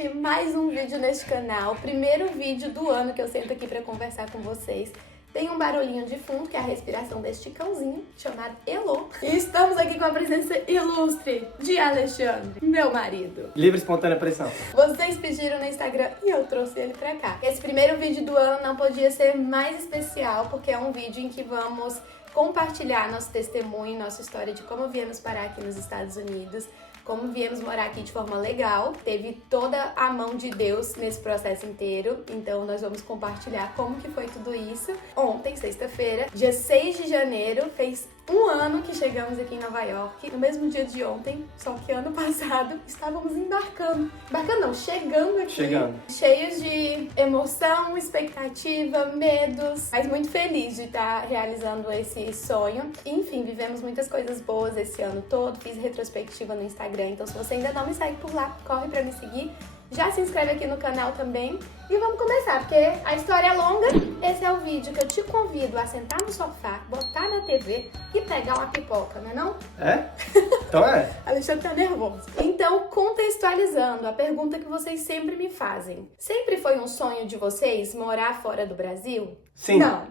gente! Mais um vídeo neste canal. Primeiro vídeo do ano que eu sento aqui pra conversar com vocês. Tem um barulhinho de fundo, que é a respiração deste cãozinho, chamado Elô. E estamos aqui com a presença ilustre de Alexandre, meu marido. Livre, espontânea pressão. Vocês pediram no Instagram e eu trouxe ele pra cá. Esse primeiro vídeo do ano não podia ser mais especial, porque é um vídeo em que vamos compartilhar nosso testemunho, nossa história de como viemos parar aqui nos Estados Unidos, como viemos morar aqui de forma legal. Teve toda a mão de Deus nesse processo inteiro, então nós vamos compartilhar como que foi tudo isso. Ontem, sexta-feira, dia 6 de janeiro, fez um ano que chegamos aqui em Nova York, no mesmo dia de ontem, só que ano passado estávamos embarcando. Embarcando não, chegando aqui. Cheios de emoção, expectativa, medos, mas muito feliz de estar realizando esse sonho. Enfim, vivemos muitas coisas boas esse ano todo, fiz retrospectiva no Instagram, então se você ainda não me segue por lá, corre pra me seguir. Já se inscreve aqui no canal também e vamos começar, porque a história é longa. Esse é o vídeo que eu te convido a sentar no sofá, botar na TV e pegar uma pipoca, não é não? É? Então é. Alexandre tá nervoso. Então, contextualizando a pergunta que vocês sempre me fazem. Sempre foi um sonho de vocês morar fora do Brasil? Sim. Não.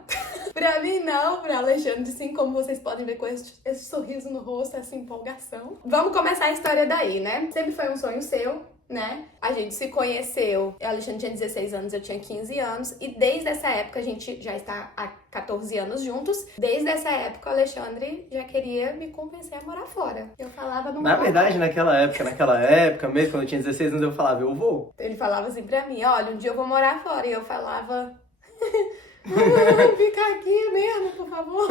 Pra mim não, pra Alexandre sim, como vocês podem ver com esse sorriso no rosto, essa empolgação. Vamos começar a história daí, né? Sempre foi um sonho seu, né? A gente se conheceu, o Alexandre tinha 16 anos, eu tinha 15 anos, e desde essa época, a gente já está há 14 anos juntos, desde essa época o Alexandre já queria me convencer a morar fora. Eu falava, não. Na verdade, naquela época, mesmo quando eu tinha 16 anos, eu falava, eu vou. Ele falava assim pra mim, olha, um dia eu vou morar fora, e eu falava... Não, fica aqui mesmo, por favor.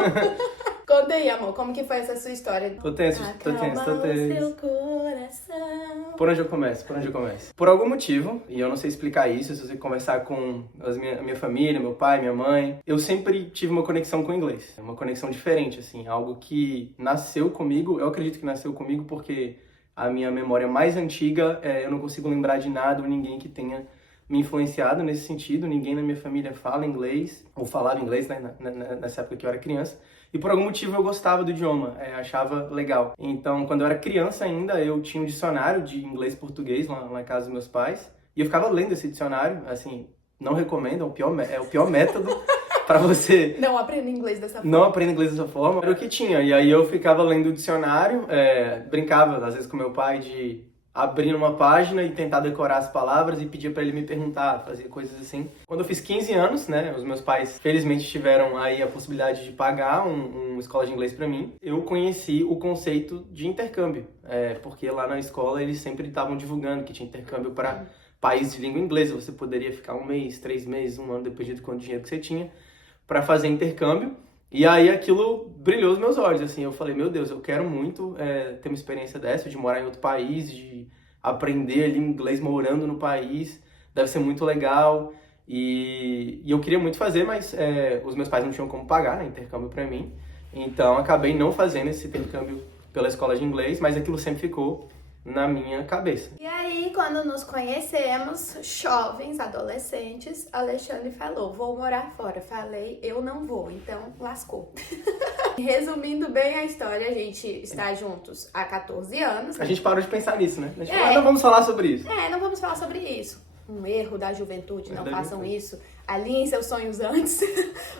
Conta aí, amor, como que foi essa sua história? Tô tenso. Seu coração. Por onde eu começo? Por algum motivo, e eu não sei explicar isso, se você conversar com a minha família, meu pai, minha mãe, eu sempre tive uma conexão com o inglês. Uma conexão diferente, assim, algo que nasceu comigo, eu acredito que nasceu comigo porque a minha memória mais antiga, eu não consigo lembrar de nada ou ninguém que tenha me influenciado nesse sentido. Ninguém na minha família fala inglês, ou falava inglês, né, nessa época que eu era criança. E por algum motivo eu gostava do idioma, achava legal. Então, quando eu era criança ainda, eu tinha um dicionário de inglês e português lá na casa dos meus pais. E eu ficava lendo esse dicionário, assim, não recomendo, é o pior método para você... Não aprenda inglês dessa forma. Não aprenda inglês dessa forma, era o que tinha. E aí eu ficava lendo o dicionário, brincava às vezes com meu pai de abrir uma página e tentar decorar as palavras e pedir para ele me perguntar, fazer coisas assim. Quando eu fiz 15 anos, né, os meus pais felizmente tiveram aí a possibilidade de pagar uma escola de inglês para mim. Eu conheci o conceito de intercâmbio, porque lá na escola eles sempre estavam divulgando que tinha intercâmbio para países de língua inglesa. Você poderia ficar 1 mês, 3 meses, 1 ano, dependendo do quanto dinheiro que você tinha, para fazer intercâmbio. E aí aquilo brilhou os meus olhos, assim, eu falei, meu Deus, eu quero muito ter uma experiência dessa, de morar em outro país, de aprender ali inglês morando no país, deve ser muito legal. E eu queria muito fazer, mas os meus pais não tinham como pagar, né, intercâmbio pra mim, então acabei não fazendo esse intercâmbio pela escola de inglês, mas aquilo sempre ficou na minha cabeça. E aí, quando nos conhecemos, jovens, adolescentes, Alexandre falou, vou morar fora. Falei, eu não vou, então lascou. Resumindo bem a história, a gente está juntos há 14 anos. A gente parou de pensar nisso, né? A gente falou, não vamos falar sobre isso. Não vamos falar sobre isso. Um erro da juventude, não façam isso. Alinhem seus sonhos antes.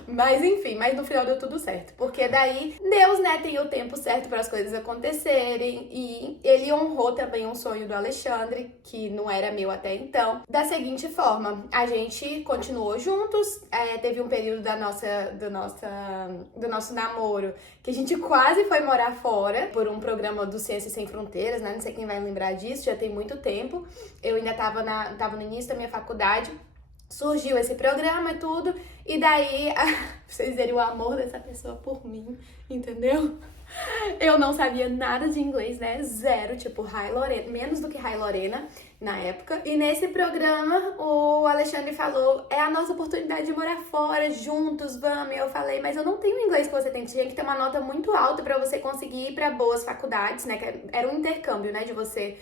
Mas enfim, mas no final deu tudo certo. Porque daí Deus, né, tem o tempo certo para as coisas acontecerem. E ele honrou também um sonho do Alexandre, que não era meu até então. Da seguinte forma, a gente continuou juntos. Teve um período do nosso namoro que a gente quase foi morar fora por um programa do Ciências Sem Fronteiras, né? Não sei quem vai lembrar disso, já tem muito tempo. Eu ainda tava no início da minha faculdade. Surgiu esse programa e tudo, e daí, pra vocês verem o amor dessa pessoa por mim, entendeu? Eu não sabia nada de inglês, né? Zero, tipo, Hi Lorena, menos do que Hi Lorena na época. E nesse programa, o Alexandre falou, é a nossa oportunidade de morar fora, juntos, vamos. E eu falei, mas eu não tenho o inglês que você tem, tinha que ter uma nota muito alta pra você conseguir ir pra boas faculdades, né? Que era um intercâmbio, né? De você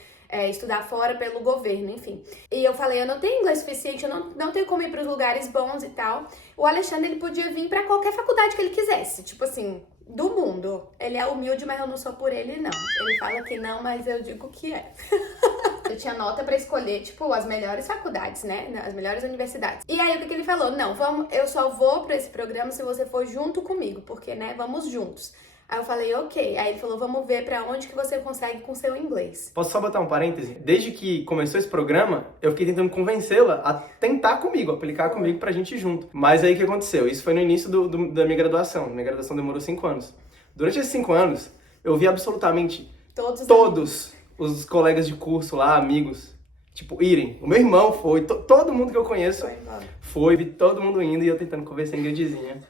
estudar fora pelo governo, enfim. E eu falei, eu não tenho inglês suficiente, eu não tenho como ir para os lugares bons e tal. O Alexandre, ele podia vir para qualquer faculdade que ele quisesse, tipo assim, do mundo. Ele é humilde, mas eu não sou por ele, não. Ele fala que não, mas eu digo que é. Eu tinha nota pra escolher, tipo, as melhores faculdades, né? As melhores universidades. E aí, o que ele falou? Não, eu só vou pra esse programa se você for junto comigo, porque, né, vamos juntos. Aí eu falei, ok. Aí ele falou, vamos ver pra onde que você consegue com seu inglês. Posso só botar um parêntese? Desde que começou esse programa, eu fiquei tentando convencê-la a tentar comigo, aplicar comigo pra gente ir junto. Mas aí o que aconteceu? Isso foi no início da minha graduação. Minha graduação demorou 5 anos. Durante esses 5 anos, eu vi absolutamente todos os colegas de curso lá, amigos, tipo, irem. O meu irmão foi, todo mundo que eu conheço foi, vi todo mundo indo e eu tentando convencer a Ingridzinha.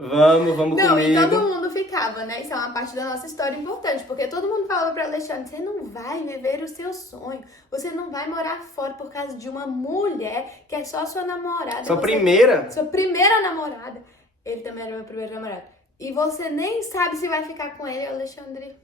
Vamos Não, comigo. E todo mundo ficava, né? Isso é uma parte da nossa história importante, porque todo mundo falava pra Alexandre, você não vai viver o seu sonho, você não vai morar fora por causa de uma mulher que é só sua namorada. Sua primeira namorada. Ele também era meu primeiro namorado. E você nem sabe se vai ficar com ele, Alexandre.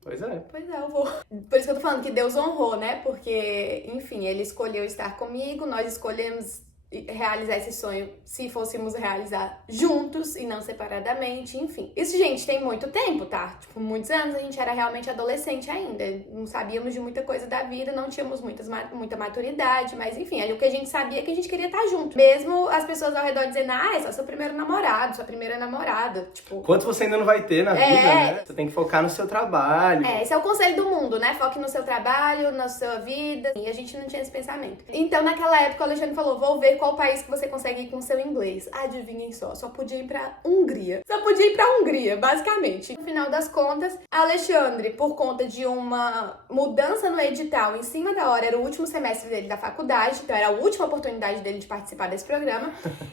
Pois é. Pois é, eu vou. Por isso que eu tô falando que Deus honrou, né? Porque, enfim, ele escolheu estar comigo, nós escolhemos realizar esse sonho se fôssemos realizar juntos e não separadamente, enfim. Isso, gente, tem muito tempo, tá? Tipo, muitos anos, a gente era realmente adolescente ainda, não sabíamos de muita coisa da vida, não tínhamos muita maturidade, mas enfim, ali o que a gente sabia é que a gente queria estar junto. Mesmo as pessoas ao redor dizendo, é só seu primeiro namorado, sua primeira namorada, tipo... Quanto você ainda não vai ter na vida, né? Você tem que focar no seu trabalho. Esse é o conselho do mundo, né? Foque no seu trabalho, na sua vida, e a gente não tinha esse pensamento. Então, naquela época, o Alexandre falou, vou ver qual país que você consegue ir com o seu inglês. Adivinhem só podia ir pra Hungria. Só podia ir pra Hungria, basicamente. No final das contas, Alexandre, por conta de uma mudança no edital em cima da hora, era o último semestre dele da faculdade, então era a última oportunidade dele de participar desse programa,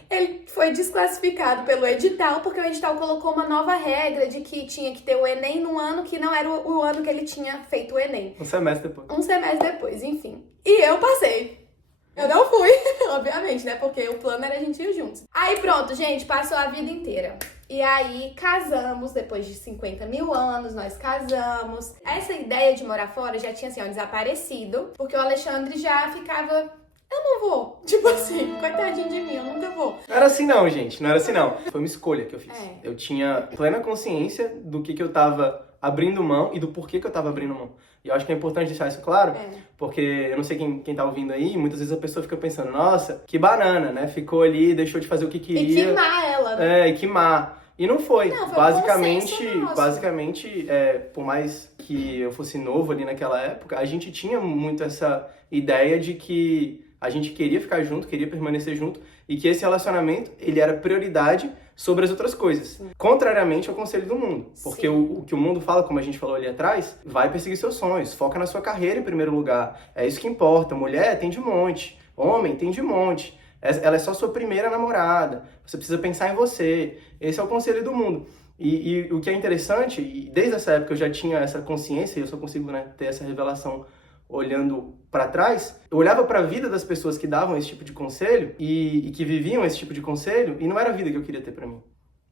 ele foi desclassificado pelo edital, porque o edital colocou uma nova regra de que tinha que ter o Enem num ano que não era o ano que ele tinha feito o Enem. Um semestre depois. Um semestre depois, enfim. E eu passei. Eu não fui, obviamente, né? Porque o plano era a gente ir juntos. Aí pronto, gente, passou a vida inteira. E aí casamos, depois de 50 mil anos, nós casamos. Essa ideia de morar fora já tinha, assim, ó, desaparecido. Porque o Alexandre já ficava... Eu não vou. Tipo assim, coitadinho de mim, eu nunca vou. Não era assim não, gente. Não era assim não. Foi uma escolha que eu fiz. Eu tinha plena consciência do que eu tava abrindo mão e do porquê que eu tava abrindo mão. E eu acho que é importante deixar isso claro, porque eu não sei quem tá ouvindo aí, muitas vezes a pessoa fica pensando, nossa, que banana, né? Ficou ali, deixou de fazer o que queria. E queimar ela, né? E queimar. E não foi. Não, foi Basicamente, por mais que eu fosse novo ali naquela época, a gente tinha muito essa ideia de que a gente queria ficar junto, queria permanecer junto, e que esse relacionamento, ele era prioridade sobre as outras coisas. Contrariamente ao conselho do mundo. Porque o que o mundo fala, como a gente falou ali atrás, vai perseguir seus sonhos, foca na sua carreira em primeiro lugar. É isso que importa. Mulher tem de monte, homem tem de monte. Ela é só sua primeira namorada. Você precisa pensar em você. Esse é o conselho do mundo. E o que é interessante, e desde essa época eu já tinha essa consciência, e eu só consigo, né, ter essa revelação olhando para trás, eu olhava para a vida das pessoas que davam esse tipo de conselho e que viviam esse tipo de conselho, e não era a vida que eu queria ter para mim,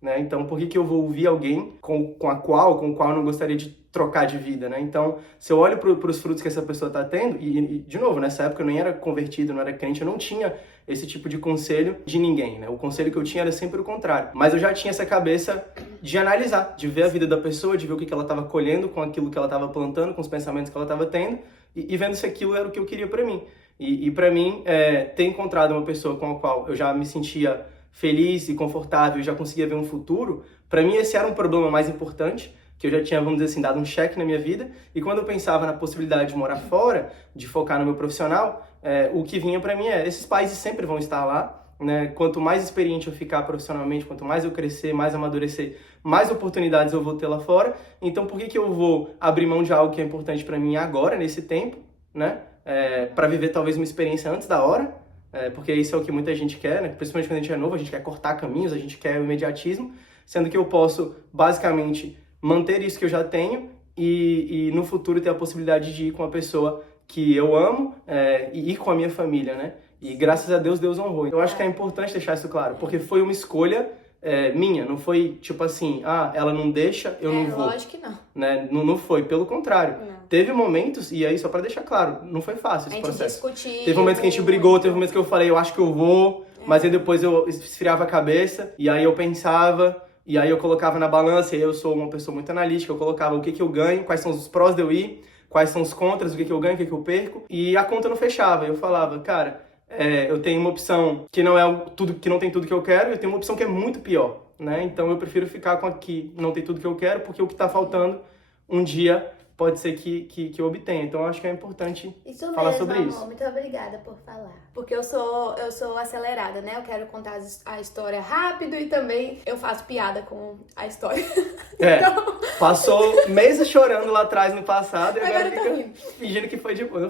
né? Então, por que eu vou ouvir alguém com o qual eu não gostaria de trocar de vida, né? Então, se eu olho para os frutos que essa pessoa está tendo, e de novo, nessa época eu nem era convertido, não era crente, eu não tinha esse tipo de conselho de ninguém, né? O conselho que eu tinha era sempre o contrário. Mas eu já tinha essa cabeça de analisar, de ver a vida da pessoa, de ver o que ela estava colhendo com aquilo que ela estava plantando, com os pensamentos que ela estava tendo, e vendo se aquilo era o que eu queria para mim. E para mim, ter encontrado uma pessoa com a qual eu já me sentia feliz e confortável e já conseguia ver um futuro, para mim esse era um problema mais importante, que eu já tinha, vamos dizer assim, dado um cheque na minha vida. E quando eu pensava na possibilidade de morar fora, de focar no meu profissional, o que vinha para mim esses países sempre vão estar lá, né? Quanto mais experiente eu ficar profissionalmente, quanto mais eu crescer, mais amadurecer, mais oportunidades eu vou ter lá fora. Então, por que eu vou abrir mão de algo que é importante para mim agora, nesse tempo, né? Para viver talvez uma experiência antes da hora, porque isso é o que muita gente quer, né? Principalmente quando a gente é novo, a gente quer cortar caminhos, a gente quer o imediatismo, sendo que eu posso, basicamente, manter isso que eu já tenho e no futuro ter a possibilidade de ir com uma pessoa que eu amo e ir com a minha família, né? E graças a Deus, Deus honrou. Eu acho que é importante deixar isso claro, porque foi uma escolha minha, não foi tipo assim, ela não deixa, eu não vou. Lógico que não. Né? Não foi, pelo contrário. Não. Teve momentos, e aí só pra deixar claro, não foi fácil esse processo. Discutiu, teve momentos que a gente brigou, teve momentos que eu falei, eu acho que eu vou, mas aí depois eu esfriava a cabeça, e aí eu pensava, e aí eu colocava na balança, e aí eu sou uma pessoa muito analítica, eu colocava o que eu ganho, quais são os prós de eu ir, quais são os contras, o que eu ganho, o que eu perco, e a conta não fechava. Eu falava, cara, eu tenho uma opção que não é tudo, que não tem tudo que eu quero, e eu tenho uma opção que é muito pior, né? Então eu prefiro ficar com a que não tem tudo que eu quero, porque o que tá faltando um dia pode ser que eu obtenha. Então eu acho que é importante falar sobre amor. isso. Muito obrigada por falar. Porque eu sou acelerada, né? Eu quero contar a história rápido e também eu faço piada com a história. Então... Passou meses chorando lá atrás no passado e agora fica fingindo que foi de boa.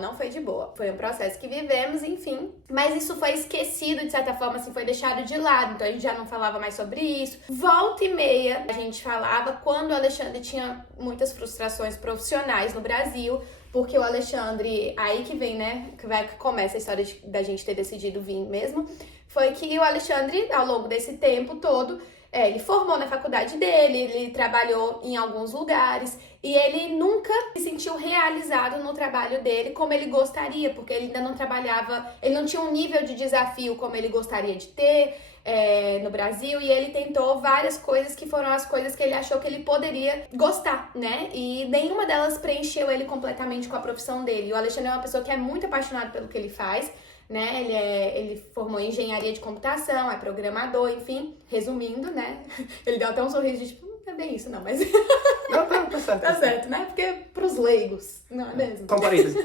Não foi de boa. Foi um processo que vivemos, enfim. Mas isso foi esquecido, de certa forma, assim, foi deixado de lado. Então a gente já não falava mais sobre isso. Volta e meia a gente falava quando o Alexandre tinha muitas frustrações profissionais no Brasil. Porque o Alexandre, aí que vem, né, que começa a história da gente ter decidido vir mesmo, foi que o Alexandre, ao longo desse tempo todo, ele formou na faculdade dele, ele trabalhou em alguns lugares e ele nunca se sentiu realizado no trabalho dele como ele gostaria, porque ele ainda não trabalhava, ele não tinha um nível de desafio como ele gostaria de ter no Brasil, e ele tentou várias coisas que foram as coisas que ele achou que ele poderia gostar, né? E nenhuma delas preencheu ele completamente com a profissão dele. O Alexandre é uma pessoa que é muito apaixonado pelo que ele faz, né? Ele formou em engenharia de computação, é programador, enfim, resumindo, né? Ele deu até um sorriso de tipo, não é bem isso não, mas... Não, tá certo. Tá certo, né? Porque pros leigos, não é mesmo? Só um parênteses.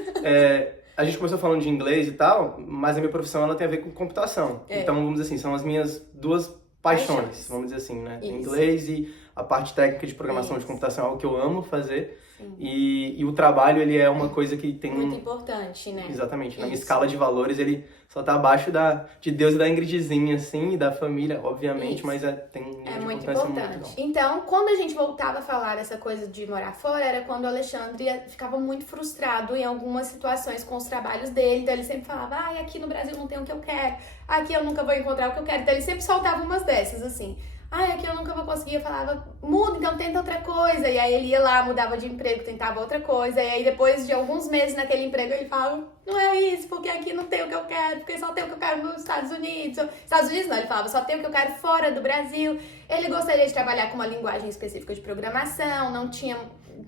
A gente começou falando de inglês e tal, mas a minha profissão ela tem a ver com computação. Então, vamos dizer assim, são as minhas duas paixões, vamos dizer assim, né? Isso. Inglês e a parte técnica de programação de computação é algo que eu amo fazer. E o trabalho, ele é uma coisa que tem muito importante, né? Exatamente. Na minha escala de valores, ele só tá abaixo de Deus e da Ingridzinha, assim, e da família, obviamente, mas tem muito importante. Então, quando a gente voltava a falar dessa coisa de morar fora, era quando o Alexandre ficava muito frustrado em algumas situações com os trabalhos dele. Então, ele sempre falava, aqui no Brasil não tem o que eu quero, aqui eu nunca vou encontrar o que eu quero. Então, ele sempre soltava umas dessas, assim. Aqui eu nunca vou conseguir. Eu falava, muda, então tenta outra coisa. E aí ele ia lá, mudava de emprego, tentava outra coisa. E aí depois de alguns meses naquele emprego, ele falava, não é isso, porque aqui não tem o que eu quero, porque só tem o que eu quero nos Estados Unidos. Estados Unidos não, ele falava, só tem o que eu quero fora do Brasil. Ele gostaria de trabalhar com uma linguagem específica de programação, não tinha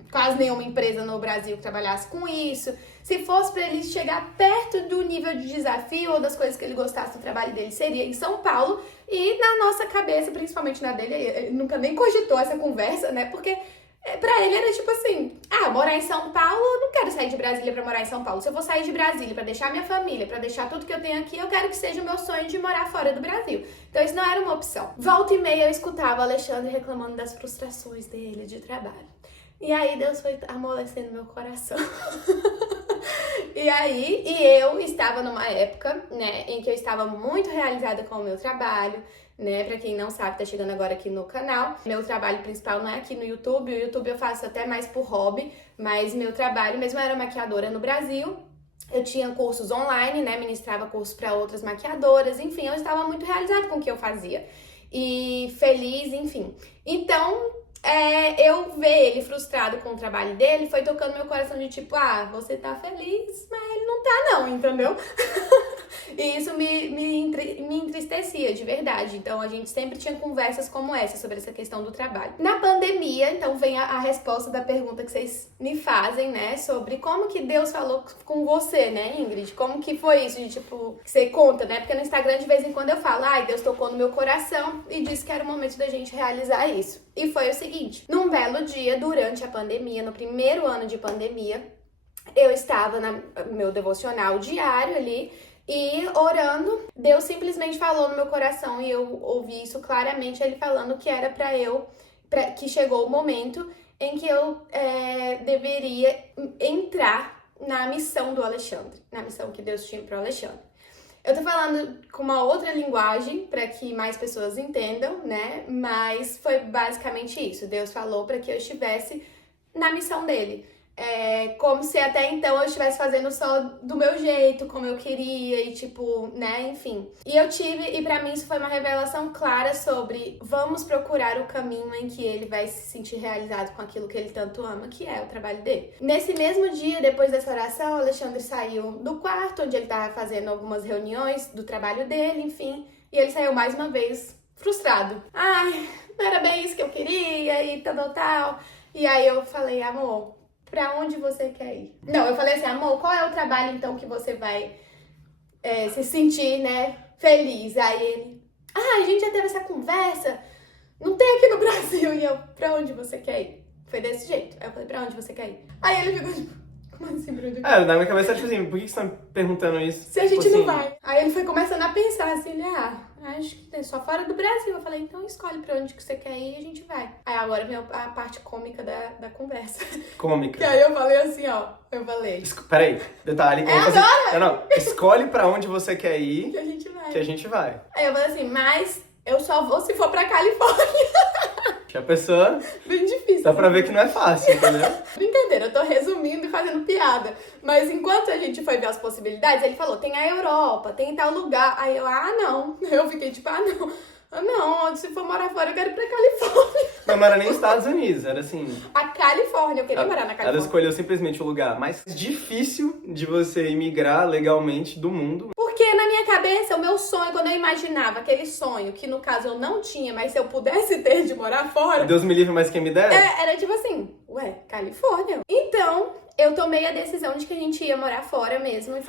quase nenhuma empresa no Brasil que trabalhasse com isso. Se fosse para ele chegar perto do nível de desafio ou das coisas que ele gostasse do trabalho dele, seria em São Paulo. E na nossa cabeça, principalmente na dele, ele nunca nem cogitou essa conversa, né? Porque pra ele era tipo assim, morar em São Paulo, eu não quero sair de Brasília pra morar em São Paulo. Se eu vou sair de Brasília pra deixar minha família, pra deixar tudo que eu tenho aqui, eu quero que seja o meu sonho de morar fora do Brasil. Então isso não era uma opção. Volta e meia eu escutava o Alexandre reclamando das frustrações dele de trabalho. E aí Deus foi amolecendo meu coração. E eu estava numa época, né, em que eu estava muito realizada com o meu trabalho, né, pra quem não sabe, tá chegando agora aqui no canal. Meu trabalho principal não é aqui no YouTube, o YouTube eu faço até mais por hobby, mas meu trabalho mesmo era maquiadora no Brasil. Eu tinha cursos online, né, ministrava cursos para outras maquiadoras, enfim, eu estava muito realizada com o que eu fazia. E feliz, enfim. Então, eu ver ele frustrado com o trabalho dele foi tocando meu coração de tipo, você tá feliz, mas ele não tá não, entendeu? E isso me entristecia, de verdade. Então, a gente sempre tinha conversas como essa, sobre essa questão do trabalho. Na pandemia, então, vem a resposta da pergunta que vocês me fazem, né? Sobre como que Deus falou com você, né, Ingrid? Como que foi isso, de tipo, que você conta, né? Porque no Instagram, de vez em quando, eu falo, Deus tocou no meu coração e disse que era o momento da gente realizar isso. E foi o seguinte, num belo dia, durante a pandemia, no primeiro ano de pandemia, eu estava no meu devocional diário ali, e orando, Deus simplesmente falou no meu coração, e eu ouvi isso claramente, ele falando que era que chegou o momento em que eu deveria entrar na missão do Alexandre, na missão que Deus tinha para o Alexandre. Eu tô falando com uma outra linguagem para que mais pessoas entendam, né? Mas foi basicamente isso. Deus falou para que eu estivesse na missão dele. Como se até então eu estivesse fazendo só do meu jeito, como eu queria e tipo, né, enfim. E pra mim isso foi uma revelação clara sobre vamos procurar o caminho em que ele vai se sentir realizado com aquilo que ele tanto ama, que é o trabalho dele. Nesse mesmo dia, depois dessa oração, o Alexandre saiu do quarto, onde ele tava fazendo algumas reuniões do trabalho dele, enfim, e ele saiu mais uma vez frustrado. Não era bem isso que eu queria e tal. E aí eu falei, amor, pra onde você quer ir? Não, eu falei assim, amor, qual é o trabalho então que você vai se sentir, né, feliz? Aí ele, a gente já teve essa conversa, não tem aqui no Brasil. E eu, pra onde você quer ir? Foi desse jeito. Aí eu falei, pra onde você quer ir? Aí ele ficou tipo, como assim, pra onde eu quero ir? Na minha cabeça, tipo assim, por que você tá me perguntando isso? Se a gente Tipo não assim, vai. Aí ele foi começando a pensar assim, ele, acho que é só fora do Brasil. Eu falei, então escolhe pra onde que você quer ir e a gente vai. Aí agora vem a parte cômica da conversa. Cômica. Que aí eu falei assim, eu falei, Peraí, detalhe. agora? Não, escolhe pra onde você quer ir, que a gente vai. que a gente vai. Aí eu falei assim, mas eu só vou se for pra Califórnia. Que a pessoa, Bem difícil. dá pra ver que não é fácil, entendeu? Brincadeira, eu tô resumindo e fazendo piada. Mas enquanto a gente foi ver as possibilidades, ele falou, tem a Europa, tem tal lugar. Aí eu, não. Eu fiquei tipo, não. Não, se for morar fora, eu quero ir pra Califórnia. Não era nem Estados Unidos, era assim... A Califórnia, eu queria morar na Ela Califórnia. escolheu simplesmente o lugar mais difícil de você imigrar legalmente do mundo. Porque na minha cabeça, o meu sonho, quando eu imaginava aquele sonho, que no caso eu não tinha, mas se eu pudesse ter de morar fora, Deus me livre, mas quem me dera. era tipo assim, Califórnia. Então, eu tomei a decisão de que a gente ia morar fora mesmo e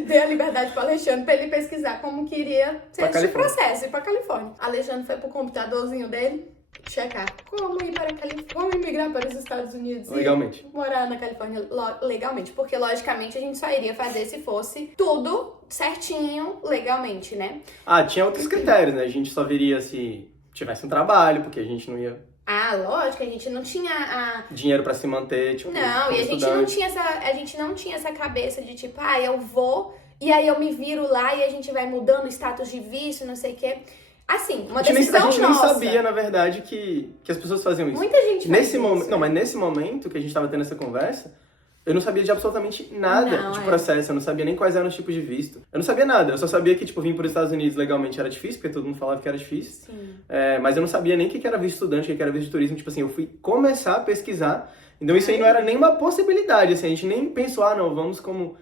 dei a liberdade pro Alexandre pra ele pesquisar como queria ser esse processo, ir pra Califórnia. Alexandre foi pro computadorzinho dele, checar como ir para a Califórnia, como imigrar para os Estados Unidos Legalmente. E morar na Califórnia legalmente, porque logicamente a gente só iria fazer se fosse tudo certinho legalmente, né? Tinha outros critérios, né? A gente só viria se tivesse um trabalho, porque a gente não ia... Lógico, a gente não tinha dinheiro pra se manter, tipo... Não, e a gente não tinha essa cabeça de tipo, eu vou e aí eu me viro lá e a gente vai mudando o status de visto, não sei o quê. Assim, uma decisão nossa. A gente nem sabia, na verdade, que as pessoas faziam isso. Muita gente faz isso. Não, mas nesse momento que a gente tava tendo essa conversa, eu não sabia de absolutamente nada de processo, eu não sabia nem quais eram os tipos de visto. Eu não sabia nada, eu só sabia que, vir para os Estados Unidos legalmente era difícil, porque todo mundo falava que era difícil. Sim. Mas eu não sabia nem o que era visto estudante, o que era visto de turismo. Tipo assim, eu fui começar a pesquisar, então isso aí não era nem uma possibilidade, assim, a gente nem pensou, vamos como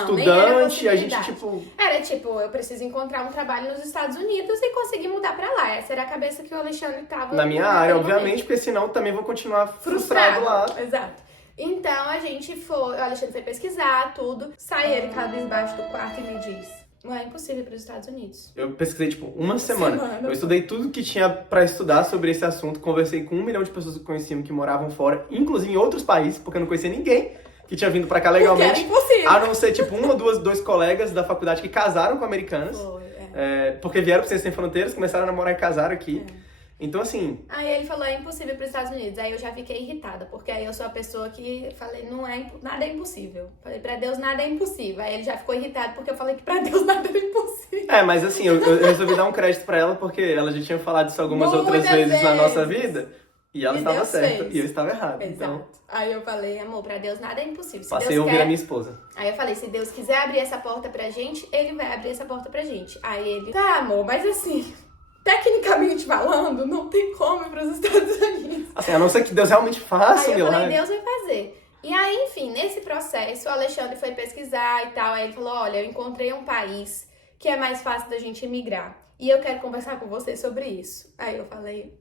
estudante, a gente, tipo... Era tipo, eu preciso encontrar um trabalho nos Estados Unidos e conseguir mudar pra lá. Essa era a cabeça que o Alexandre tava... Na minha área, obviamente, porque senão também vou continuar frustrado lá. Exato. Então, o Alexandre foi pesquisar tudo, sai ele cabisbaixo do quarto e me diz, não é impossível para os Estados Unidos. Eu pesquisei, uma semana. Eu estudei tudo que tinha pra estudar sobre esse assunto, conversei com 1 milhão de pessoas que conheciam que moravam fora, inclusive em outros países, porque eu não conhecia ninguém que tinha vindo pra cá legalmente. Porque era impossível. A não ser, uma, dois colegas da faculdade que casaram com americanas. Porque vieram pro Ciências Sem Fronteiras, começaram a namorar e casaram aqui. Então, assim... Aí ele falou, é impossível para os Estados Unidos. Aí eu já fiquei irritada, porque aí eu sou a pessoa que falei, nada é impossível. Falei, pra Deus nada é impossível. Aí ele já ficou irritado, porque eu falei que pra Deus nada é impossível. Mas assim, eu resolvi dar um crédito pra ela, porque ela já tinha falado isso algumas outras vezes na nossa vida. E ela estava certa, e eu estava errado. Exato. Então... Aí eu falei, amor, pra Deus nada é impossível. Passei a ouvir a minha esposa. Aí eu falei, se Deus quiser abrir essa porta pra gente, ele vai abrir essa porta pra gente. Aí ele, tá, amor, mas assim... Tecnicamente falando, não tem como ir para os Estados Unidos. Assim, a não ser que Deus realmente faça, Aí eu falei, Deus vai fazer. E aí, enfim, nesse processo, o Alexandre foi pesquisar e tal. Aí ele falou, olha, eu encontrei um país que é mais fácil da gente emigrar. E eu quero conversar com você sobre isso. Aí eu falei,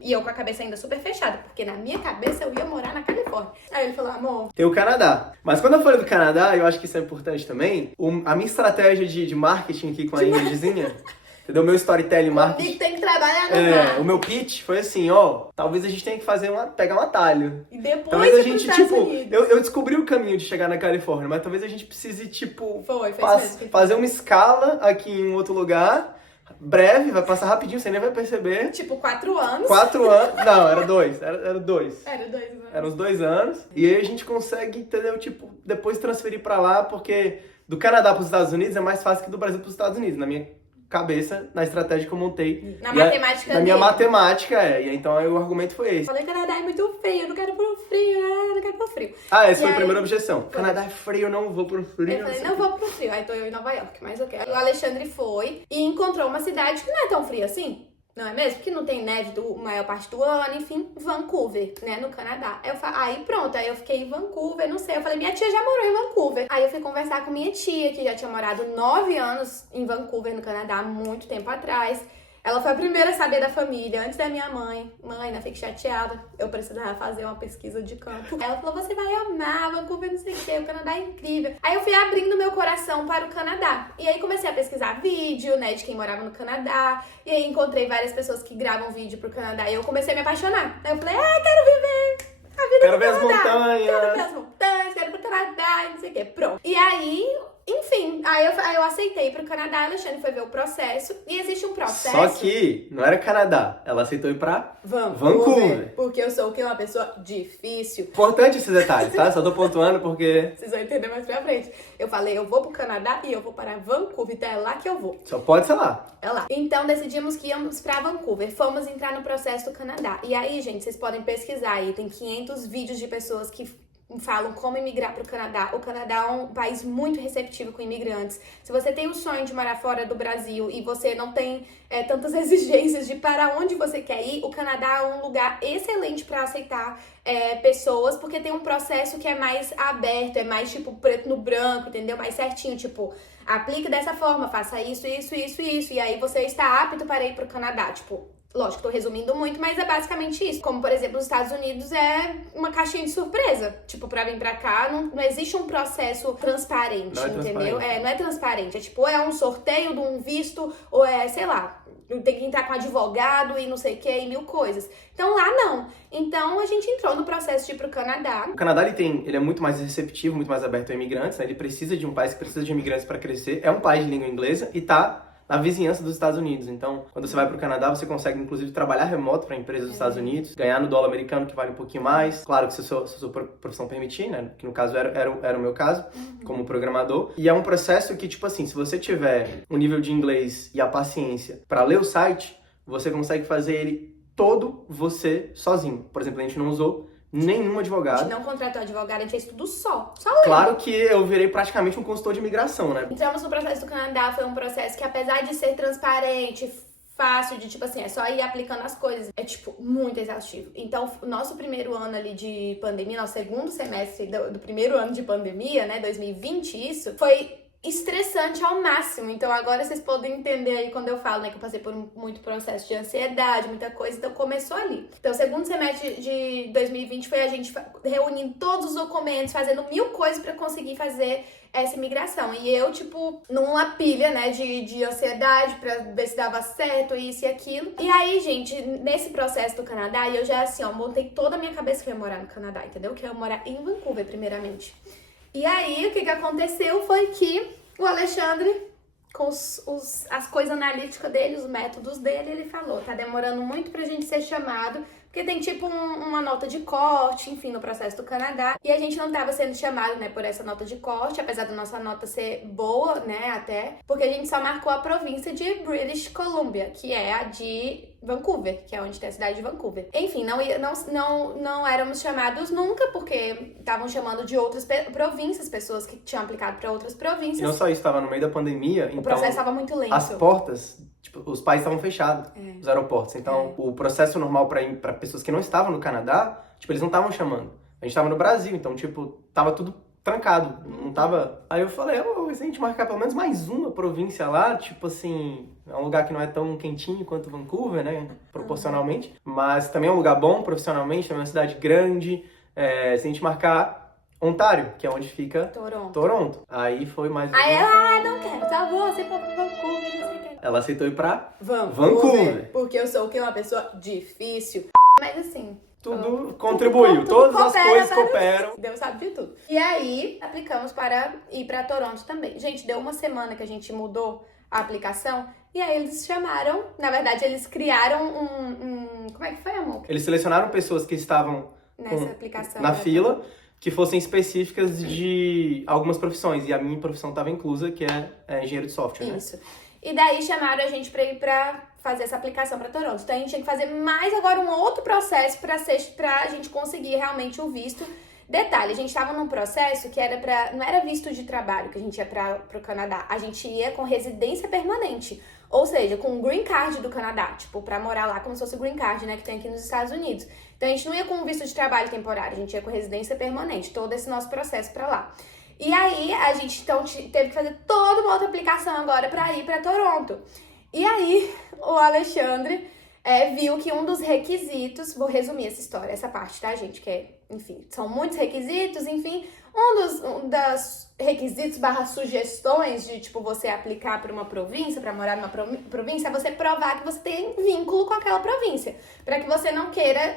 E eu com a cabeça ainda super fechada, porque na minha cabeça eu ia morar na Califórnia. Aí ele falou, amor... Tem o Canadá. Mas quando eu falei do Canadá, eu acho que isso é importante também. A minha estratégia de marketing aqui com a Ingridzinha... Entendeu? Meu storytelling marketing. Tem que trabalhar no marketing. O meu pitch foi assim, talvez a gente tenha que pegar um atalho. E depois talvez a gente, eu descobri o caminho de chegar na Califórnia, mas talvez a gente precise, fazer uma escala aqui em um outro lugar, breve, vai passar rapidinho, você nem vai perceber. 4 anos. 4 anos. Não, era 2. Era 2. Era 2 anos. Eram uns 2 anos. E aí a gente consegue, entendeu? Depois transferir pra lá, porque do Canadá pros Estados Unidos é mais fácil que do Brasil pros Estados Unidos, na minha cabeça, na estratégia que eu montei. Na matemática dele. Na minha matemática, E então o argumento foi esse. Falei, Canadá é muito frio, eu não quero pro frio, não quero pro frio. Essa foi a primeira objeção. Canadá é frio, eu não vou pro frio. Eu falei, não vou pro frio. Aí tô eu em Nova York, mas eu quero. O Alexandre foi e encontrou uma cidade que não é tão fria assim. Não é mesmo? Porque não tem neve maior parte do ano, enfim, Vancouver, né, no Canadá. Aí pronto, aí eu fiquei em Vancouver, não sei, eu falei, minha tia já morou em Vancouver. Aí eu fui conversar com minha tia, que já tinha morado 9 anos em Vancouver, no Canadá, há muito tempo atrás. Ela foi a primeira a saber da família, antes da minha mãe. Mãe, não fique chateada, eu precisava fazer uma pesquisa de campo. Ela falou, você vai amar, Vancouver, não sei o que, o Canadá é incrível. Aí eu fui abrindo meu coração para o Canadá. E aí comecei a pesquisar vídeo, né, de quem morava no Canadá. E aí encontrei várias pessoas que gravam vídeo pro Canadá. E eu comecei a me apaixonar. Aí eu falei, quero viver a vida Quero do ver as Canadá. montanhas. Quero ver as montanhas, quero ir pro Canadá, não sei o que. Pronto. E aí... Enfim, aí eu aceitei pro Canadá, a Alexandre foi ver o processo, e existe um processo... Só que não era Canadá, ela aceitou ir pra Vancouver. Porque eu sou o quê? Uma pessoa difícil. Importante esses detalhes, tá? Só tô pontuando porque... Vocês vão entender mais pra frente. Eu falei, eu vou pro Canadá e eu vou para Vancouver, então é lá que eu vou. Só pode ser lá. É lá. Então decidimos que íamos pra Vancouver, fomos entrar no processo do Canadá. E aí, gente, vocês podem pesquisar aí, tem 500 vídeos de pessoas que falam como imigrar para o Canadá. O Canadá é um país muito receptivo com imigrantes. Se você tem o sonho de morar fora do Brasil e você não tem tantas exigências de para onde você quer ir, o Canadá é um lugar excelente para aceitar pessoas, porque tem um processo que é mais aberto, é mais tipo preto no branco, entendeu? Mais certinho, tipo, aplique dessa forma, faça isso, isso, isso, isso, e aí você está apto para ir para o Canadá, tipo... Lógico, tô resumindo muito, mas é basicamente isso. Como, por exemplo, os Estados Unidos é uma caixinha de surpresa. Tipo, pra vir pra cá, não existe um processo transparente, entendeu? Não é transparente. É tipo, é um sorteio de um visto, ou sei lá, tem que entrar com advogado e não sei o que, e mil coisas. Então, lá não. Então, a gente entrou no processo de ir pro Canadá. O Canadá, ele é muito mais receptivo, muito mais aberto a imigrantes, né? Ele precisa de um país que precisa de imigrantes pra crescer. É um país de língua inglesa e tá... na vizinhança dos Estados Unidos. Então, quando você vai para o Canadá, você consegue, inclusive, trabalhar remoto para empresas dos Estados Unidos, ganhar no dólar americano, que vale um pouquinho mais. Claro que se a sua profissão permitir, né? Que no caso era o meu caso, como programador. E é um processo que, tipo assim, se você tiver um nível de inglês e a paciência para ler o site, você consegue fazer ele todo você sozinho. Por exemplo, a gente não usou nenhum advogado. A gente não contratou advogado, a gente fez tudo só. Claro que eu virei praticamente um consultor de imigração, né? Entramos no processo do Canadá, foi um processo que, apesar de ser transparente, fácil, de tipo assim, é só ir aplicando as coisas, é tipo muito exaustivo. Então, o nosso primeiro ano ali de pandemia, nosso segundo semestre do primeiro ano de pandemia, né, 2020, isso, foi estressante ao máximo. Então agora vocês podem entender aí quando eu falo, né, que eu passei por muito processo de ansiedade, muita coisa, então começou ali. Então o segundo semestre de 2020 foi a gente reunindo todos os documentos, fazendo mil coisas pra conseguir fazer essa imigração. E eu, tipo, numa pilha, né, de ansiedade pra ver se dava certo, isso e aquilo. E aí, gente, nesse processo do Canadá, eu já, assim, ó, montei toda a minha cabeça que eu ia morar no Canadá, entendeu? Que eu ia morar em Vancouver, primeiramente. E aí, o que aconteceu foi que o Alexandre, com as coisas analíticas dele, os métodos dele, ele falou, tá demorando muito pra gente ser chamado, porque tem tipo uma nota de corte, enfim, no processo do Canadá. E a gente não tava sendo chamado, né, por essa nota de corte, apesar da nossa nota ser boa, né, até, porque a gente só marcou a província de British Columbia, que é a de Vancouver, que é onde tem a cidade de Vancouver. Enfim, não éramos chamados nunca, porque estavam chamando de outras províncias, pessoas que tinham aplicado para outras províncias. E não só isso, estava no meio da pandemia, então... O processo estava muito lento. As portas, tipo, os países estavam fechados, os aeroportos. Então, o processo normal para pessoas que não estavam no Canadá, tipo, eles não estavam chamando. A gente estava no Brasil, então, tipo, tava tudo trancado, não tava... Aí eu falei, se a gente marcar pelo menos mais uma província lá, tipo assim, é um lugar que não é tão quentinho quanto Vancouver, né, proporcionalmente, mas também é um lugar bom profissionalmente, é uma cidade grande, se a gente marcar Ontário, que é onde fica Toronto. Aí foi mais... Aí ela, não quero, tá bom, você foi pra Vancouver, não sei o que. Ela aceitou ir pra Vancouver. Porque eu sou o quê? Uma pessoa difícil. Mas assim... Tudo contribuiu, todas as coisas cooperam. Deus sabe de tudo. E aí, aplicamos para ir para Toronto também. Gente, deu uma semana que a gente mudou a aplicação e aí eles chamaram, na verdade, eles criaram como é que foi, amor? Eles selecionaram pessoas que estavam nessa aplicação, na fila, que fossem específicas de algumas profissões. E a minha profissão estava inclusa, que é engenheiro de software, né? Isso. E daí chamaram a gente para ir para fazer essa aplicação para Toronto. Então a gente tinha que fazer mais agora um outro processo pra a gente conseguir realmente o visto. Detalhe, a gente estava num processo que era não era visto de trabalho que a gente ia pro Canadá, a gente ia com residência permanente, ou seja, com o green card do Canadá, tipo, pra morar lá como se fosse o green card, né, que tem aqui nos Estados Unidos. Então a gente não ia com visto de trabalho temporário, a gente ia com residência permanente, todo esse nosso processo pra lá. E aí a gente então teve que fazer toda uma outra aplicação agora pra ir pra Toronto. E aí, o Alexandre viu que um dos requisitos, vou resumir essa história, essa parte, tá, gente? Que é, enfim, são muitos requisitos, enfim, um das requisitos / sugestões de, tipo, você aplicar para uma província, para morar numa província, é você provar que você tem vínculo com aquela província. Para que você não queira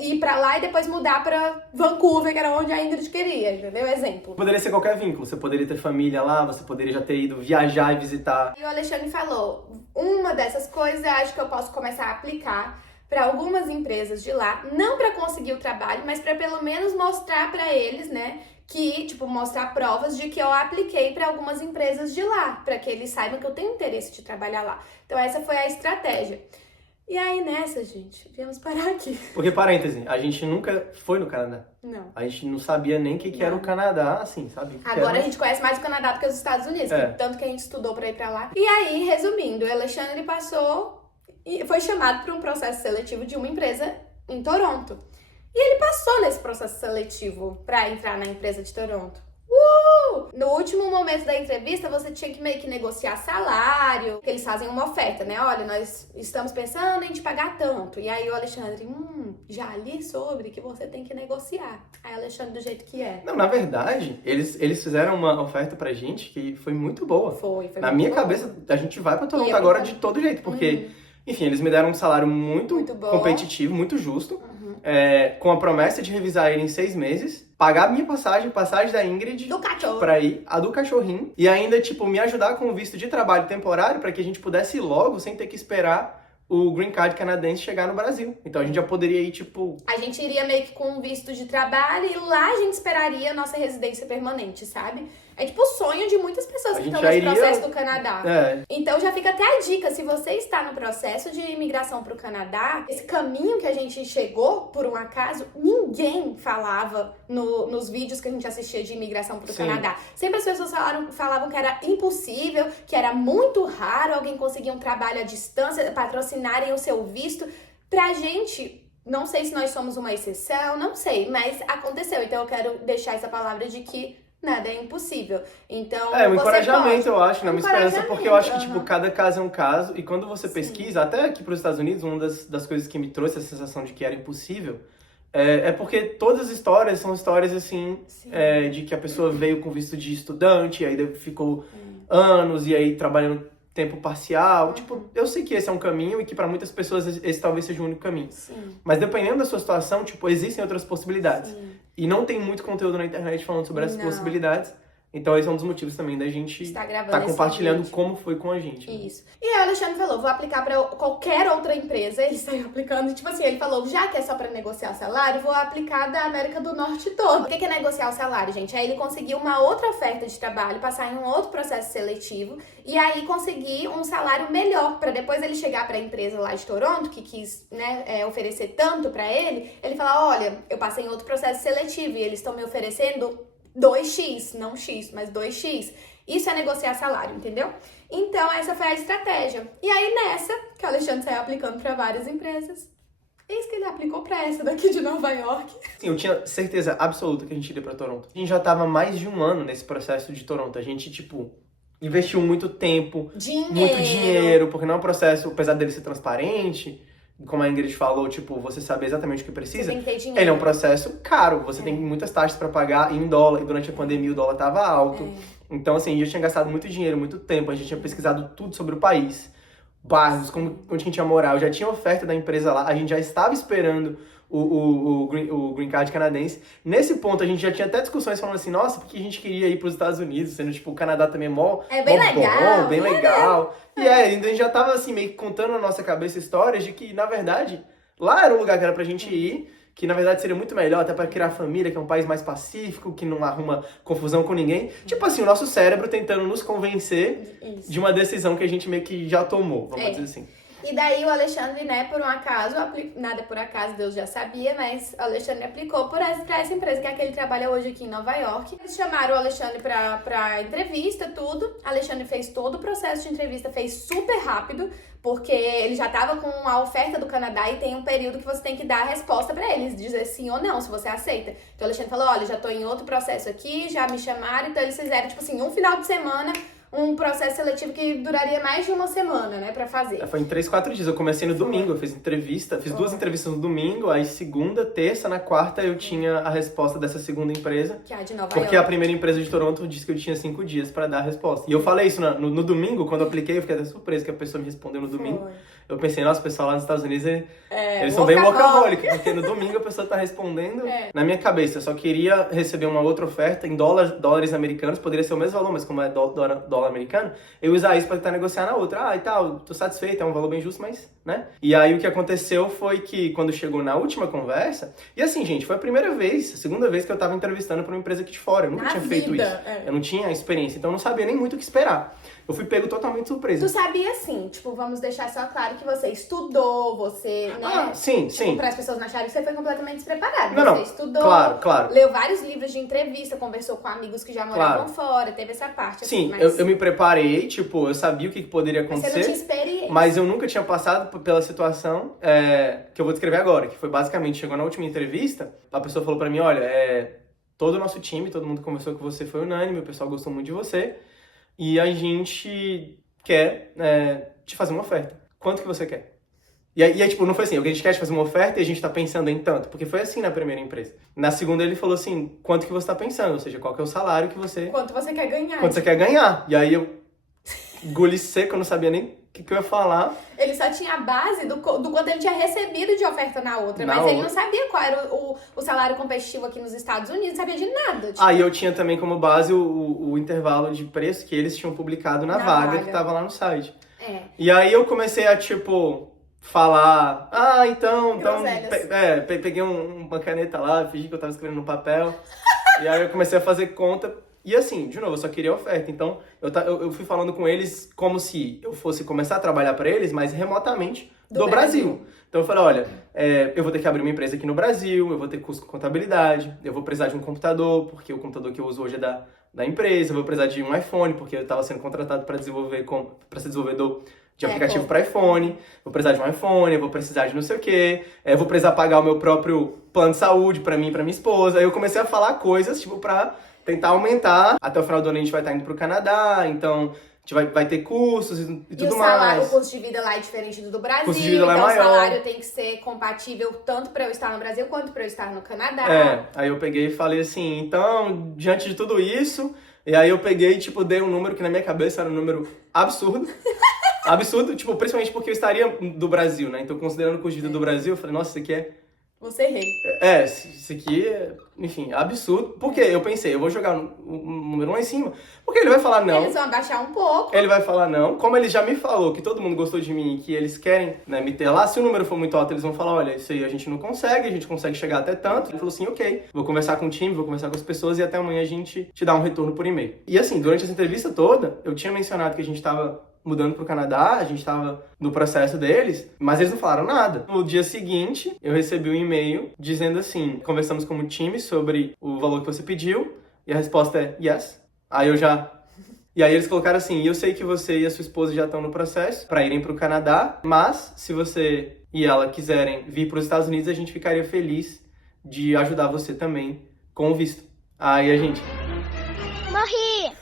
ir para lá e depois mudar para Vancouver, que era onde a Ingrid queria, entendeu? Exemplo. Poderia ser qualquer vínculo, você poderia ter família lá, você poderia já ter ido viajar e visitar. E o Alexandre falou, uma dessas coisas eu acho que eu posso começar a aplicar para algumas empresas de lá, não para conseguir o trabalho, mas para pelo menos mostrar para eles, né, que, tipo, mostrar provas de que eu apliquei para algumas empresas de lá, para que eles saibam que eu tenho interesse de trabalhar lá. Então essa foi a estratégia. E aí nessa, gente, viemos parar aqui. Porque, parêntese, a gente nunca foi no Canadá. Não. A gente não sabia nem o que era o Canadá, assim, sabe? Agora a gente conhece mais o Canadá do que os Estados Unidos, tanto que a gente estudou para ir para lá. E aí, resumindo, o Alexandre passou e foi chamado para um processo seletivo de uma empresa em Toronto. E ele passou nesse processo seletivo para entrar na empresa de Toronto. No último momento da entrevista, você tinha que meio que negociar salário, que eles fazem uma oferta, né? Olha, nós estamos pensando em te pagar tanto. E aí o Alexandre, já li sobre que você tem que negociar. Aí o Alexandre, do jeito que é. Não, na verdade, eles fizeram uma oferta pra gente que foi muito boa. Foi Na muito minha boa. cabeça, a gente vai pra Toronto agora de todo jeito, porque, enfim, eles me deram um salário muito bom. competitivo, muito justo, com a promessa de revisar ele em 6 meses, pagar a minha passagem da Ingrid Do cachorro. pra ir, a do cachorrinho, e ainda, tipo, me ajudar com o visto de trabalho temporário pra que a gente pudesse ir logo, sem ter que esperar o Green Card canadense chegar no Brasil. Então a gente já poderia ir, tipo... A gente iria meio que com um visto de trabalho e lá a gente esperaria a nossa residência permanente, sabe? É tipo o sonho de muitas pessoas que estão nesse processo do Canadá. Então já fica até a dica, se você está no processo de imigração para o Canadá, esse caminho que a gente chegou, por um acaso, ninguém falava nos vídeos que a gente assistia de imigração para o Canadá. Sempre as pessoas falavam que era impossível, que era muito raro alguém conseguir um trabalho à distância, patrocinarem o seu visto. Pra gente, não sei se nós somos uma exceção, não sei, mas aconteceu. Então eu quero deixar essa palavra de que nada é impossível. Então, um encorajamento, eu acho, né? Uma esperança, porque eu acho que, tipo, uhum. cada caso é um caso. E quando você pesquisa, até aqui para os Estados Unidos, uma das coisas que me trouxe a sensação de que era impossível é porque todas as histórias são histórias, assim, de que a pessoa veio com visto de estudante, aí ficou anos, e aí trabalhando tempo parcial. Tipo, eu sei que esse é um caminho e que para muitas pessoas esse talvez seja o único caminho. Sim. Mas dependendo da sua situação, tipo, existem outras possibilidades. Sim. E não tem muito conteúdo na internet falando sobre essas possibilidades. Então esse é um dos motivos também da gente estar compartilhando como foi com a gente. Né? Isso. E aí o Alexandre falou, vou aplicar pra qualquer outra empresa. Ele saiu aplicando, tipo assim, ele falou, já que é só pra negociar o salário, vou aplicar da América do Norte todo. O que é negociar o salário, gente? Aí ele conseguiu uma outra oferta de trabalho, passar em um outro processo seletivo e aí conseguir um salário melhor pra depois ele chegar pra empresa lá de Toronto, que quis, né, oferecer tanto pra ele falar, olha, eu passei em outro processo seletivo e eles estão me oferecendo 2x, não x, mas 2x. Isso é negociar salário, entendeu? Então, essa foi a estratégia. E aí, nessa, que o Alexandre saiu aplicando para várias empresas, eis que ele aplicou para essa daqui de Nova York. Sim, eu tinha certeza absoluta que a gente iria para Toronto. A gente já tava mais de um ano nesse processo de Toronto. A gente, tipo, investiu muito tempo, muito dinheiro, porque não é um processo, apesar dele ser transparente, como a Ingrid falou, tipo, você saber exatamente o que precisa. Você tem que ter dinheiro. Ele é um processo caro, você tem muitas taxas para pagar em dólar, e durante a pandemia o dólar tava alto. Então, assim, a gente tinha gastado muito dinheiro, muito tempo, a gente tinha pesquisado tudo sobre o país, bairros, onde a gente ia morar. Eu já tinha oferta da empresa lá, a gente já estava esperando o Green Card canadense. Nesse ponto, a gente já tinha até discussões falando assim, nossa, porque a gente queria ir para os Estados Unidos, sendo, tipo, o Canadá também é bem legal, bom, bem legal. E ainda a gente já tava, assim, meio que contando na nossa cabeça histórias de que, na verdade, lá era um lugar que era pra gente ir, que, na verdade, seria muito melhor até pra criar família, que é um país mais pacífico, que não arruma confusão com ninguém. Tipo assim, o nosso cérebro tentando nos convencer de uma decisão que a gente meio que já tomou, vamos dizer assim. E daí o Alexandre, né, por um acaso, nada por acaso, Deus já sabia, mas o Alexandre aplicou pra essa empresa, que é a que ele trabalha hoje aqui em Nova York. Eles chamaram o Alexandre pra entrevista, tudo. O Alexandre fez todo o processo de entrevista, fez super rápido, porque ele já tava com a oferta do Canadá e tem um período que você tem que dar a resposta pra eles, dizer sim ou não, se você aceita. Então o Alexandre falou, olha, já tô em outro processo aqui, já me chamaram, então eles fizeram, tipo assim, um final de semana um processo seletivo que duraria mais de uma semana, né, pra fazer. Foi em 3, 4 dias. Eu comecei no domingo, eu fiz entrevista, fiz 2 entrevistas no domingo, aí segunda, terça, na quarta eu tinha a resposta dessa segunda empresa. Que é a de Nova Porque York. a primeira empresa de Toronto disse que eu tinha 5 dias pra dar a resposta. E eu falei isso no domingo, quando eu apliquei, eu fiquei até surpreso que a pessoa me respondeu no domingo. Foi. Eu pensei, nossa, o pessoal lá nos Estados Unidos, eles são bem workaholic, porque no domingo a pessoa tá respondendo. Na minha cabeça, eu só queria receber uma outra oferta em dólares americanos, poderia ser o mesmo valor, mas como é dólar americano, eu usar isso pra tentar negociar na outra. Ah, e tal, tô satisfeito, é um valor bem justo, mas, né? E aí o que aconteceu foi que, quando chegou na última conversa, e assim, gente, foi a segunda vez que eu tava entrevistando pra uma empresa aqui de fora, eu nunca tinha feito isso. Eu não tinha experiência, então eu não sabia nem muito o que esperar. Eu fui pego totalmente surpreso. Tu sabia, assim, tipo, vamos deixar só claro que você estudou, você, né? Sim, sim. Para as pessoas não acharem que você foi completamente despreparado. Não, você estudou, claro. leu vários livros de entrevista, conversou com amigos que já moravam fora, teve essa parte. Sim, assim, mas... eu me preparei, tipo, eu sabia o que poderia acontecer. Mas você não tinha experiência. Mas eu nunca tinha passado pela situação que eu vou descrever agora, que foi basicamente, chegou na última entrevista, a pessoa falou pra mim, olha, todo o nosso time, todo mundo que conversou com você foi unânime, o pessoal gostou muito de você, e a gente quer te fazer uma oferta. Quanto que você quer? E aí, tipo, não foi assim, a gente quer te fazer uma oferta e a gente tá pensando em tanto, porque foi assim na primeira empresa. Na segunda ele falou assim, quanto que você tá pensando? Ou seja, qual que é o salário que você... Quanto você quer ganhar. Quanto você quer ganhar. E aí eu engoli seco, eu não sabia nem o que eu ia falar. Ele só tinha a base do quanto ele tinha recebido de oferta na outra, mas ele não sabia qual era o salário competitivo aqui nos Estados Unidos, não sabia de nada. Tipo... E eu tinha também como base o intervalo de preço que eles tinham publicado na vaga que tava lá no site. E aí eu comecei a, tipo, falar, então, peguei uma caneta lá, fingi que eu tava escrevendo no papel, e aí eu comecei a fazer conta. E assim, de novo, eu só queria oferta. Então, eu fui falando com eles como se eu fosse começar a trabalhar para eles, mas remotamente do Brasil. Então eu falei, olha, eu vou ter que abrir uma empresa aqui no Brasil, eu vou ter custo com contabilidade, eu vou precisar de um computador, porque o computador que eu uso hoje é da empresa, eu vou precisar de um iPhone, porque eu estava sendo contratado para ser desenvolvedor de aplicativo para iPhone, vou precisar de um iPhone, eu vou precisar de não sei o quê, eu vou precisar pagar o meu próprio plano de saúde para mim e para minha esposa. Aí eu comecei a falar coisas, tipo, para tentar aumentar. Até o final do ano a gente vai estar indo pro Canadá, então a gente vai ter cursos e tudo mais. O custo de vida lá é diferente do Brasil, o custo de vida lá é então maior. O salário tem que ser compatível tanto para eu estar no Brasil quanto para eu estar no Canadá. Aí eu peguei e falei assim, então, diante de tudo isso, e aí eu peguei e, tipo, dei um número que na minha cabeça era um número absurdo. Absurdo, tipo, principalmente porque eu estaria do Brasil, né? Então, considerando o custo de vida do Brasil, eu falei, nossa, isso aqui é... Você errei. Isso aqui é, enfim, absurdo. Porque eu pensei, eu vou jogar um número lá em cima, porque ele vai falar não. Eles vão abaixar um pouco. Ele vai falar não. Como ele já me falou que todo mundo gostou de mim e que eles querem, né, me ter lá, se o número for muito alto, eles vão falar, olha, isso aí a gente não consegue, a gente consegue chegar até tanto. Ele falou assim, ok, vou conversar com o time, vou conversar com as pessoas e até amanhã a gente te dá um retorno por e-mail. E assim, durante essa entrevista toda, eu tinha mencionado que a gente tava mudando pro Canadá, a gente tava no processo deles, mas eles não falaram nada. No dia seguinte, eu recebi um e-mail dizendo assim, conversamos como time sobre o valor que você pediu, e a resposta é yes. E aí eles colocaram assim, eu sei que você e a sua esposa já estão no processo para irem pro Canadá, mas se você e ela quiserem vir pros Estados Unidos, a gente ficaria feliz de ajudar você também com o visto. Aí a gente... Morri!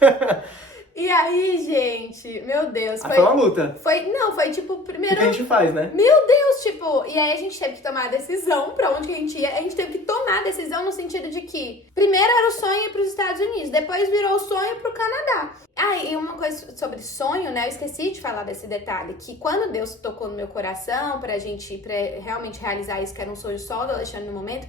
E aí, gente, meu Deus. Foi uma luta. Foi tipo, primeiro... O que a gente faz, né? Meu Deus, tipo... E aí a gente teve que tomar a decisão pra onde que a gente ia. A gente teve que tomar a decisão no sentido de que... Primeiro era o sonho ir pros Estados Unidos. Depois virou o sonho pro Canadá. E uma coisa sobre sonho, né? Eu esqueci de falar desse detalhe. Que quando Deus tocou no meu coração pra realmente realizar isso, que era um sonho só do Alexandre no momento...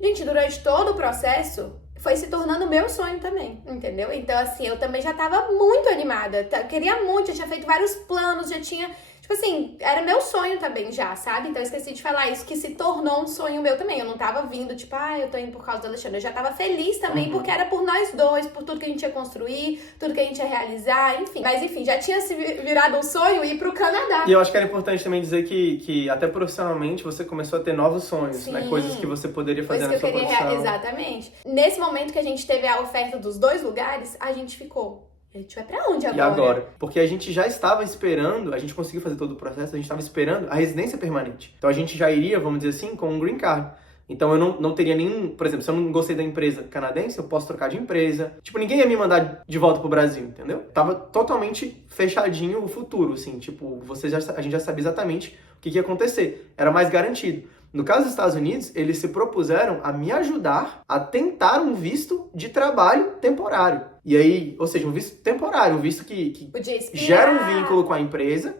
Gente, durante todo o processo... foi se tornando meu sonho também, entendeu? Então, assim, eu também já tava muito animada, queria muito, já tinha feito vários planos, já tinha... Tipo assim, era meu sonho também já, sabe? Então eu esqueci de falar isso, que se tornou um sonho meu também. Eu não tava vindo, tipo, eu tô indo por causa do Alexandre. Eu já tava feliz também, porque era por nós dois, por tudo que a gente ia construir, tudo que a gente ia realizar, enfim. Mas enfim, já tinha se virado um sonho ir pro Canadá. E eu acho que era importante também dizer que até profissionalmente você começou a ter novos sonhos, Sim, né? Coisas que você poderia fazer na sua profissão. Exatamente. Nesse momento que a gente teve a oferta dos 2 lugares, a gente ficou... A gente vai pra onde agora? E agora? Porque a gente já estava esperando, a gente conseguiu fazer todo o processo, a gente estava esperando a residência permanente. Então a gente já iria, vamos dizer assim, com um green card. Então eu não teria nenhum... Por exemplo, se eu não gostei da empresa canadense, eu posso trocar de empresa. Tipo, ninguém ia me mandar de volta pro Brasil, entendeu? Tava totalmente fechadinho o futuro, assim. Tipo, a gente já sabia exatamente o que ia acontecer. Era mais garantido. No caso dos Estados Unidos, eles se propuseram a me ajudar a tentar um visto de trabalho temporário. E aí, ou seja, um visto temporário, um visto que gera um vínculo com a empresa.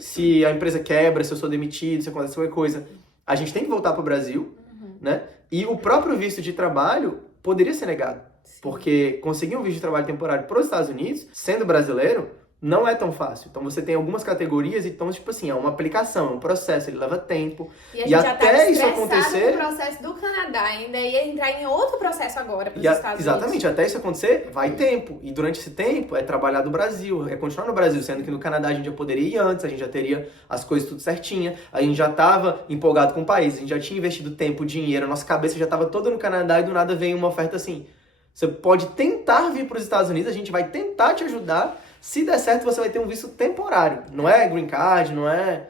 Se a empresa quebra, se eu sou demitido, se acontece qualquer coisa, a gente tem que voltar pro Brasil. Né? E o próprio visto de trabalho poderia ser negado. Sim. Porque conseguir um visto de trabalho temporário para os Estados Unidos, sendo brasileiro, não é tão fácil. Então você tem algumas categorias, então, tipo assim, é uma aplicação, é um processo, ele leva tempo. E a gente já até isso acontecer, no processo do Canadá, ainda ia entrar em outro processo agora para os Estados Unidos. Exatamente, até isso acontecer, vai tempo. E durante esse tempo é trabalhar no Brasil, é continuar no Brasil, sendo que no Canadá a gente já poderia ir antes, a gente já teria as coisas tudo certinha, a gente já estava empolgado com o país, a gente já tinha investido tempo, dinheiro, a nossa cabeça já estava toda no Canadá e do nada vem uma oferta assim. Você pode tentar vir para os Estados Unidos, a gente vai tentar te ajudar. Se der certo, você vai ter um visto temporário. Não é green card, não é...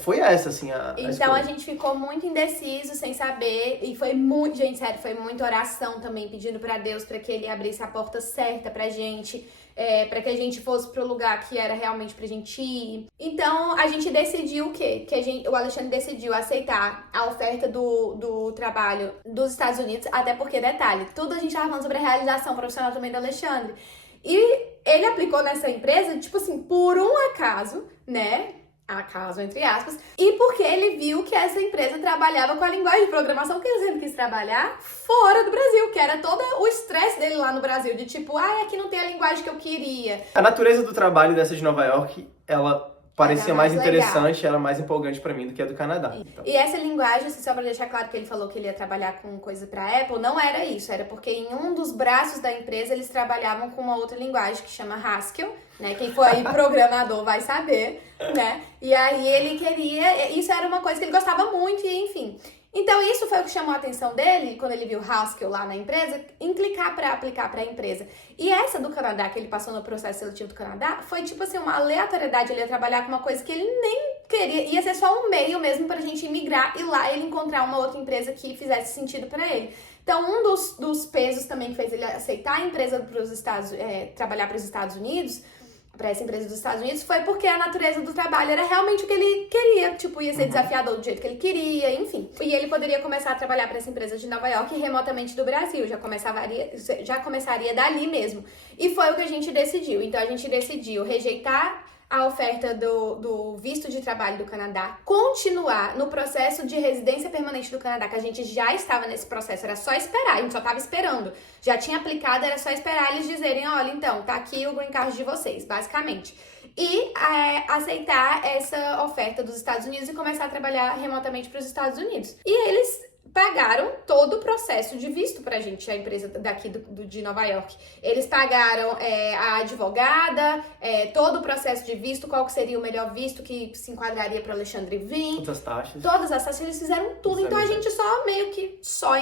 foi essa, assim, a Então escolha. A gente ficou muito indeciso, sem saber. E foi muito, gente, sério, foi muita oração também, pedindo pra Deus pra que Ele abrisse a porta certa pra gente. Pra que a gente fosse pro lugar que era realmente pra gente ir. Então, a gente decidiu o quê? O Alexandre decidiu aceitar a oferta do trabalho dos Estados Unidos. Até porque, detalhe, tudo a gente tava falando sobre a realização profissional também do Alexandre. E ele aplicou nessa empresa, tipo assim, por um acaso, né? Acaso, entre aspas. E porque ele viu que essa empresa trabalhava com a linguagem de programação que ele sempre quis trabalhar fora do Brasil. Que era todo o estresse dele lá no Brasil. De tipo, aqui não tem a linguagem que eu queria. A natureza do trabalho dessa de Nova York, ela parecia mais interessante, era mais empolgante pra mim do que a do Canadá. Então. E essa linguagem, assim, só pra deixar claro que ele falou que ele ia trabalhar com coisa pra Apple, não era isso. Era porque em um dos braços da empresa eles trabalhavam com uma outra linguagem que chama Haskell, né? Quem for aí programador vai saber, né? E aí ele queria... Isso era uma coisa que ele gostava muito e enfim... Então isso foi o que chamou a atenção dele, quando ele viu Haskell lá na empresa, em clicar para aplicar para a empresa. E essa do Canadá, que ele passou no processo seletivo do Canadá, foi tipo assim, uma aleatoriedade. Ele ia trabalhar com uma coisa que ele nem queria, ia ser só um meio mesmo pra gente imigrar e lá ele encontrar uma outra empresa que fizesse sentido para ele. Então um dos pesos também que fez ele aceitar a empresa trabalhar para os Estados Unidos, para essa empresa dos Estados Unidos, foi porque a natureza do trabalho era realmente o que ele queria, tipo, ia ser desafiador do jeito que ele queria, enfim. E ele poderia começar a trabalhar para essa empresa de Nova York remotamente do Brasil, já começaria dali mesmo. E foi o que a gente decidiu. Então a gente decidiu rejeitar a oferta do visto de trabalho do Canadá, continuar no processo de residência permanente do Canadá, que a gente já estava nesse processo, era só esperar, a gente só estava esperando. Já tinha aplicado, era só esperar eles dizerem, olha, então, tá aqui o green card de vocês, basicamente. E aceitar essa oferta dos Estados Unidos e começar a trabalhar remotamente para os Estados Unidos. E eles pagaram todo o processo de visto pra gente, a empresa daqui de Nova York. Eles pagaram a advogada, todo o processo de visto, qual que seria o melhor visto que se enquadraria para Alexandre vir. Todas as taxas, eles fizeram tudo. Então a gente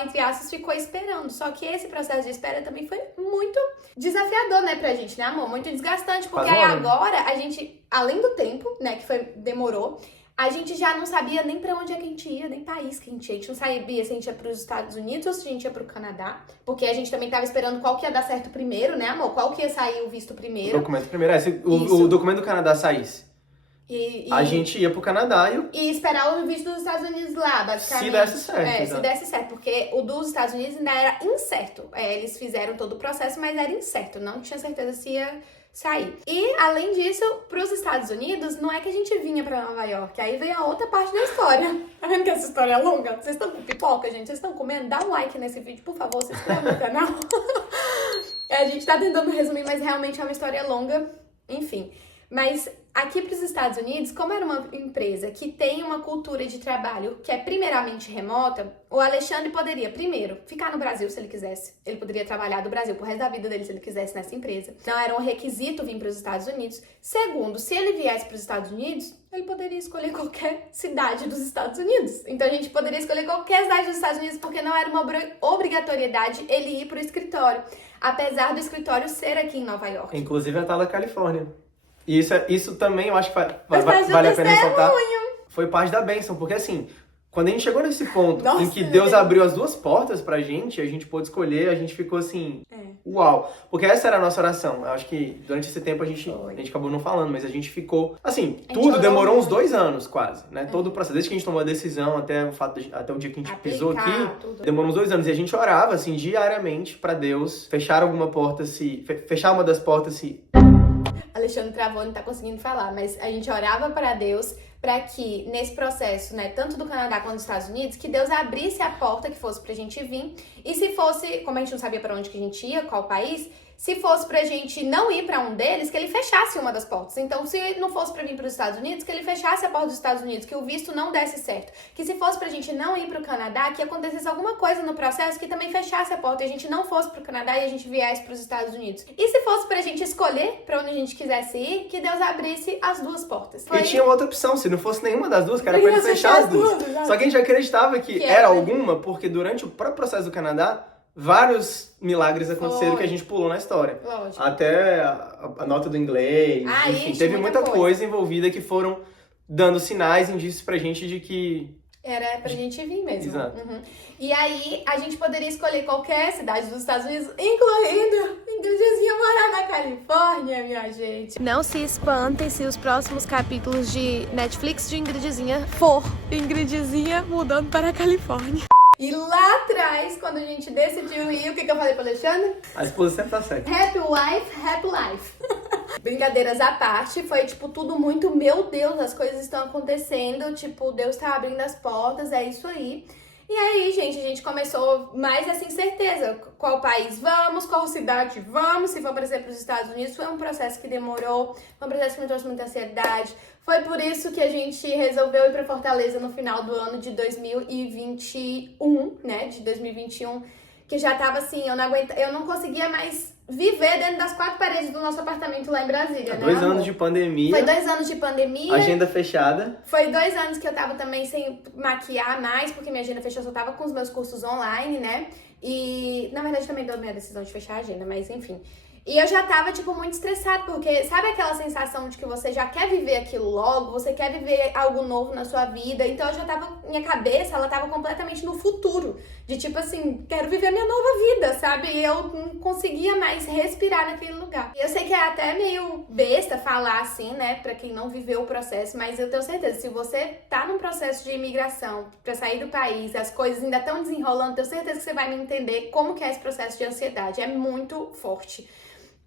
entre aspas, ficou esperando. Só que esse processo de espera também foi muito desafiador, né, pra gente, né, amor? Muito desgastante, porque aí agora a gente, além do tempo, né, que demorou, a gente já não sabia nem pra onde é que a gente ia, nem país que a gente ia. A gente não sabia se a gente ia pros Estados Unidos ou se a gente ia pro Canadá. Porque a gente também tava esperando qual que ia dar certo primeiro, né, amor? Qual que ia sair o visto primeiro. O documento primeiro. Se o documento do Canadá saísse, a gente ia pro Canadá e esperar o visto dos Estados Unidos lá, basicamente. Se desse certo. Se desse certo. Porque o dos Estados Unidos ainda era incerto. Eles fizeram todo o processo, mas era incerto. Não tinha certeza se ia sair. E, além disso, pros Estados Unidos, não é que a gente vinha pra Nova York. Aí vem a outra parte da história. Tá vendo que essa história é longa? Vocês estão com pipoca, gente? Vocês estão comendo? Dá um like nesse vídeo, por favor. Se inscreve no canal. A gente tá tentando resumir, mas realmente é uma história longa. Enfim. Mas aqui para os Estados Unidos, como era uma empresa que tem uma cultura de trabalho que é primeiramente remota, o Alexandre poderia, primeiro, ficar no Brasil se ele quisesse. Ele poderia trabalhar do Brasil pro resto da vida dele se ele quisesse nessa empresa. Não era um requisito vir para os Estados Unidos. Segundo, se ele viesse para os Estados Unidos, ele poderia escolher qualquer cidade dos Estados Unidos. Então a gente poderia escolher qualquer cidade dos Estados Unidos porque não era uma obrigatoriedade ele ir para o escritório. Apesar do escritório ser aqui em Nova York. Inclusive a tal da Califórnia. E isso também eu acho que vale a pena ressaltar. Foi parte da bênção, porque assim, Quando a gente chegou nesse ponto Nossa, em que Deus abriu as duas portas pra gente, a gente pôde escolher, a gente ficou assim, uau. Porque essa era a nossa oração. Eu acho que durante esse tempo a gente acabou não falando, mas a gente ficou, assim, tudo demorou uns 2 anos quase, né? Todo o processo, desde que a gente tomou a decisão até o dia que a gente pisou aqui, demorou uns 2 anos. E a gente orava, assim, diariamente pra Deus fechar alguma porta, fechar uma das portas se... Alexandre travou, não tá conseguindo falar, mas a gente orava para Deus para que nesse processo, né, tanto do Canadá quanto dos Estados Unidos, que Deus abrisse a porta que fosse pra gente vir, e se fosse, como a gente não sabia para onde que a gente ia, qual país, se fosse pra gente não ir pra um deles, que ele fechasse uma das portas. Então, se não fosse pra vir pros Estados Unidos, que ele fechasse a porta dos Estados Unidos, que o visto não desse certo. Que se fosse pra gente não ir pro Canadá, que acontecesse alguma coisa no processo que também fechasse a porta e a gente não fosse pro Canadá e a gente viesse pros Estados Unidos. E se fosse pra gente escolher pra onde a gente quisesse ir, que Deus abrisse as duas portas. E tinha outra opção, se não fosse nenhuma das duas, que era pra ele fechar as duas. Só que a gente acreditava que era alguma, porque durante o próprio processo do Canadá, vários milagres aconteceram que a gente pulou na história. Lógico. Até a nota do inglês, enfim, teve muita coisa envolvida que foram dando sinais, indícios pra gente de que... Era pra gente vir mesmo. Exato. E aí, a gente poderia escolher qualquer cidade dos Estados Unidos, incluindo Ingridizinha morar na Califórnia, minha gente. Não se espantem se os próximos capítulos de Netflix de Ingridizinha for Ingridizinha mudando para a Califórnia. E lá atrás, quando a gente decidiu ir, o que eu falei pro Alexandre? A esposa sempre tá certa. Happy wife, happy life. Brincadeiras à parte, foi tipo tudo muito, meu Deus, as coisas estão acontecendo, tipo, Deus tá abrindo as portas, é isso aí. E aí, gente, a gente começou mais essa incerteza. Qual país vamos, qual cidade vamos, se for, por exemplo, os Estados Unidos. Foi um processo que demorou, foi um processo que me trouxe muita ansiedade. Foi por isso que a gente resolveu ir pra Fortaleza no final do ano de 2021, né, de 2021, que já tava assim, eu não conseguia mais viver dentro das 4 paredes do nosso apartamento lá em Brasília, né, 2 anos de pandemia. Foi 2 anos de pandemia. Agenda fechada. Foi 2 anos que eu tava também sem maquiar mais, porque minha agenda fechou, eu só tava com os meus cursos online, né? E, na verdade, também deu a minha decisão de fechar a agenda, mas enfim. E eu já tava, tipo, muito estressada, porque sabe aquela sensação de que você já quer viver aquilo logo, você quer viver algo novo na sua vida? Então eu já tava, minha cabeça, ela tava completamente no futuro, de tipo assim, quero viver a minha nova vida, sabe? E eu não conseguia mais respirar naquele lugar. E eu sei que é até meio besta falar assim, né, pra quem não viveu o processo, mas eu tenho certeza, se você tá num processo de imigração pra sair do país, as coisas ainda estão desenrolando, tenho certeza que você vai me entender como que é esse processo de ansiedade, é muito forte.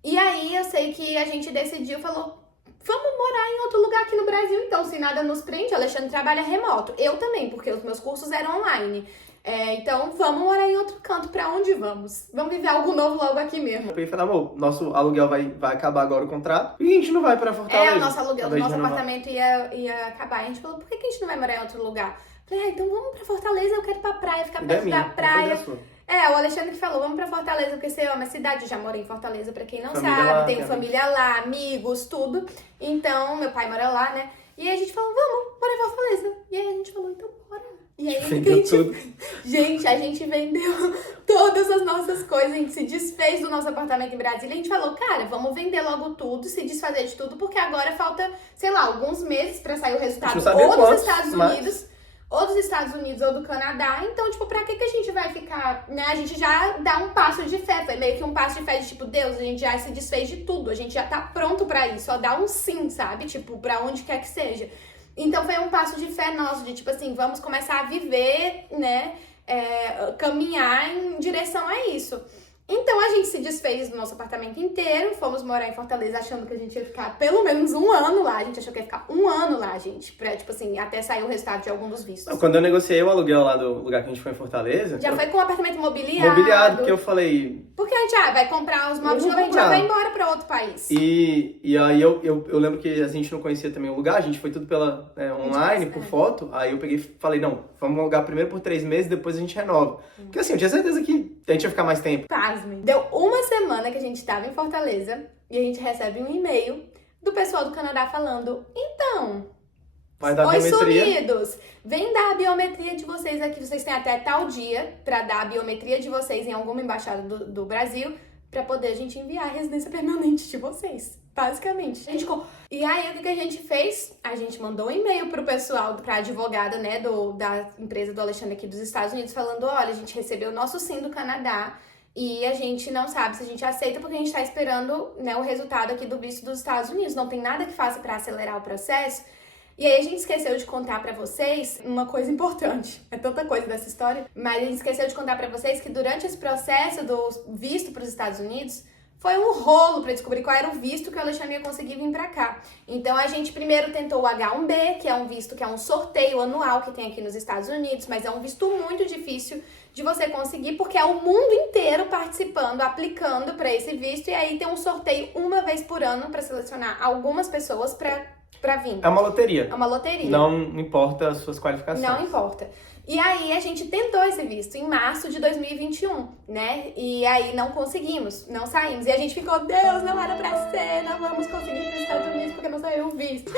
E aí eu sei que a gente decidiu, falou, vamos morar em outro lugar aqui no Brasil, então, se nada nos prende. O Alexandre trabalha remoto, eu também, porque os meus cursos eram online. Então, vamos morar em outro canto, pra onde vamos? Vamos viver algo novo logo aqui mesmo. Eu falei, amor, nosso aluguel vai acabar agora o contrato, e a gente não vai pra Fortaleza. O nosso aluguel do nosso apartamento ia acabar. A gente falou, por que a gente não vai morar em outro lugar? Eu falei, então vamos pra Fortaleza, eu quero ir pra praia, ficar perto da praia. O Alexandre que falou, vamos pra Fortaleza, porque você ama a cidade. Eu já morei em Fortaleza, pra quem não sabe. Tenho família lá, amigos, tudo. Então, meu pai mora lá, né? E aí a gente falou, vamos morar em Fortaleza. E aí a gente falou, então bora. E aí a gente vendeu todas as nossas coisas, a gente se desfez do nosso apartamento em Brasília. A gente falou, cara, vamos vender logo tudo, se desfazer de tudo, porque agora falta, sei lá, alguns meses pra sair o resultado ou dos Estados Unidos. Ou dos Estados Unidos ou do Canadá, então, tipo, pra que a gente vai ficar, né? A gente já dá um passo de fé, foi meio que um passo de fé de tipo, Deus, a gente já se desfez de tudo, a gente já tá pronto pra isso, só dá um sim, sabe? Tipo, pra onde quer que seja. Então foi um passo de fé nosso, de tipo assim, vamos começar a viver, né? Caminhar em direção a isso. Então a gente se desfez do nosso apartamento inteiro, fomos morar em Fortaleza achando que a gente ia ficar pelo menos 1 ano lá. A gente achou que ia ficar 1 ano lá, gente, pra, tipo assim, até sair o resultado de algum dos vistos. Quando eu negociei o aluguel lá do lugar que a gente foi em Fortaleza... Foi com o apartamento imobiliado. Mobiliado, porque eu falei... Porque a gente vai comprar os móveis, a gente já vai embora pra outro país. E aí eu lembro que a gente não conhecia também o lugar, a gente foi tudo pela online, por foto. Aí eu peguei e falei, não, vamos alugar primeiro por 3 meses, depois a gente renova. Porque assim, eu tinha certeza que a gente ia ficar mais tempo. Pasmem. Deu 1 semana que a gente tava em Fortaleza e a gente recebe um e-mail do pessoal do Canadá falando, então... Vai dar biometria. Sumidos, vem dar a biometria de vocês aqui. Vocês têm até tal dia pra dar a biometria de vocês em alguma embaixada do Brasil pra poder a gente enviar a residência permanente de vocês. Basicamente. E aí, o que a gente fez? A gente mandou um e-mail pro pessoal, pra advogada, né, da empresa do Alexandre aqui dos Estados Unidos, falando, olha, a gente recebeu o nosso sim do Canadá e a gente não sabe se a gente aceita porque a gente tá esperando, né, o resultado aqui do visto dos Estados Unidos. Não tem nada que faça pra acelerar o processo. E aí a gente esqueceu de contar pra vocês uma coisa importante. É tanta coisa dessa história, mas a gente esqueceu de contar pra vocês que durante esse processo do visto pros Estados Unidos, foi um rolo para descobrir qual era o visto que o Alexandre ia conseguir vir para cá. Então a gente primeiro tentou o H1B, que é um visto que é um sorteio anual que tem aqui nos Estados Unidos, mas é um visto muito difícil de você conseguir, porque é o mundo inteiro participando, aplicando para esse visto, e aí tem um sorteio uma vez por ano para selecionar algumas pessoas para vir. É uma loteria. É uma loteria. Não importa as suas qualificações. Não importa. E aí a gente tentou esse visto em março de 2021, né? E aí não conseguimos, não saímos. E a gente ficou, Deus, não era pra ser, não vamos conseguir ir para os Estados Unidos porque não saiu o visto.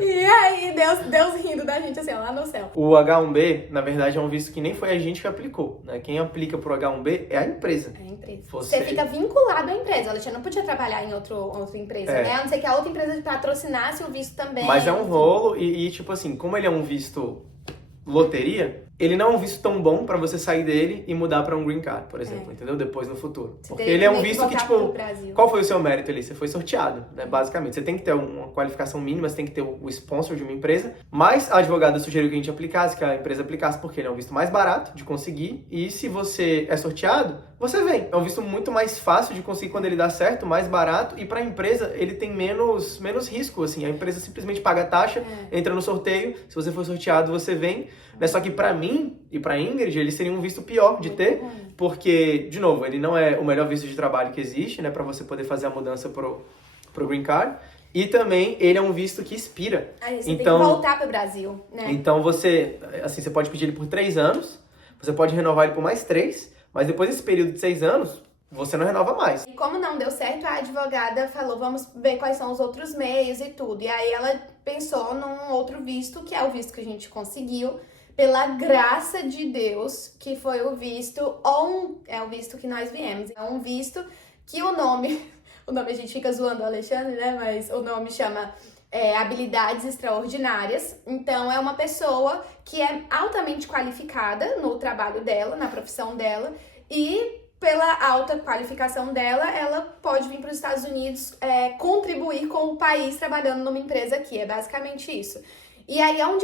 E aí Deus rindo da gente assim, ó, lá no céu. O H1B, na verdade, é um visto que nem foi a gente que aplicou, né? Quem aplica pro H1B é a empresa. É a empresa. Você fica vinculado à empresa. O Alexandre não podia trabalhar em outra empresa, né? A não ser que a outra empresa patrocinasse o visto também. Mas é um rolo e tipo assim, como ele é um visto loteria, ele não é um visto tão bom pra você sair dele e mudar pra um green card, por exemplo, entendeu? Depois no futuro. Porque ele é um visto que, tipo, qual foi o seu mérito ali? Você foi sorteado, né? Basicamente. Você tem que ter uma qualificação mínima, você tem que ter o sponsor de uma empresa, mas a advogada sugeriu que a gente aplicasse, que a empresa aplicasse, porque ele é um visto mais barato de conseguir, e se você é sorteado, você vem. É um visto muito mais fácil de conseguir quando ele dá certo, mais barato, e pra empresa ele tem menos risco, assim. A empresa simplesmente paga a taxa, entra no sorteio, se você for sorteado, você vem. Né? Só que pra mim e pra Ingrid, ele seria um visto pior de ter, porque, de novo, ele não é o melhor visto de trabalho que existe, né, pra você poder fazer a mudança pro Green Card, e também ele é um visto que expira. Aí você então, tem que voltar pro Brasil, né? Então você pode pedir ele por 3 anos, você pode renovar ele por mais 3, mas depois desse período de 6 anos, você não renova mais. E como não deu certo, a advogada falou, vamos ver quais são os outros meios e tudo. E aí ela pensou num outro visto, que é o visto que a gente conseguiu, pela graça de Deus, que foi o visto, é o visto que nós viemos. É um visto que o nome a gente fica zoando o Alexandre, né? Mas o nome chama habilidades extraordinárias. Então, é uma pessoa que é altamente qualificada no trabalho dela, na profissão dela, e pela alta qualificação dela, ela pode vir para os Estados Unidos contribuir com o país trabalhando numa empresa aqui. É basicamente isso. E aí é um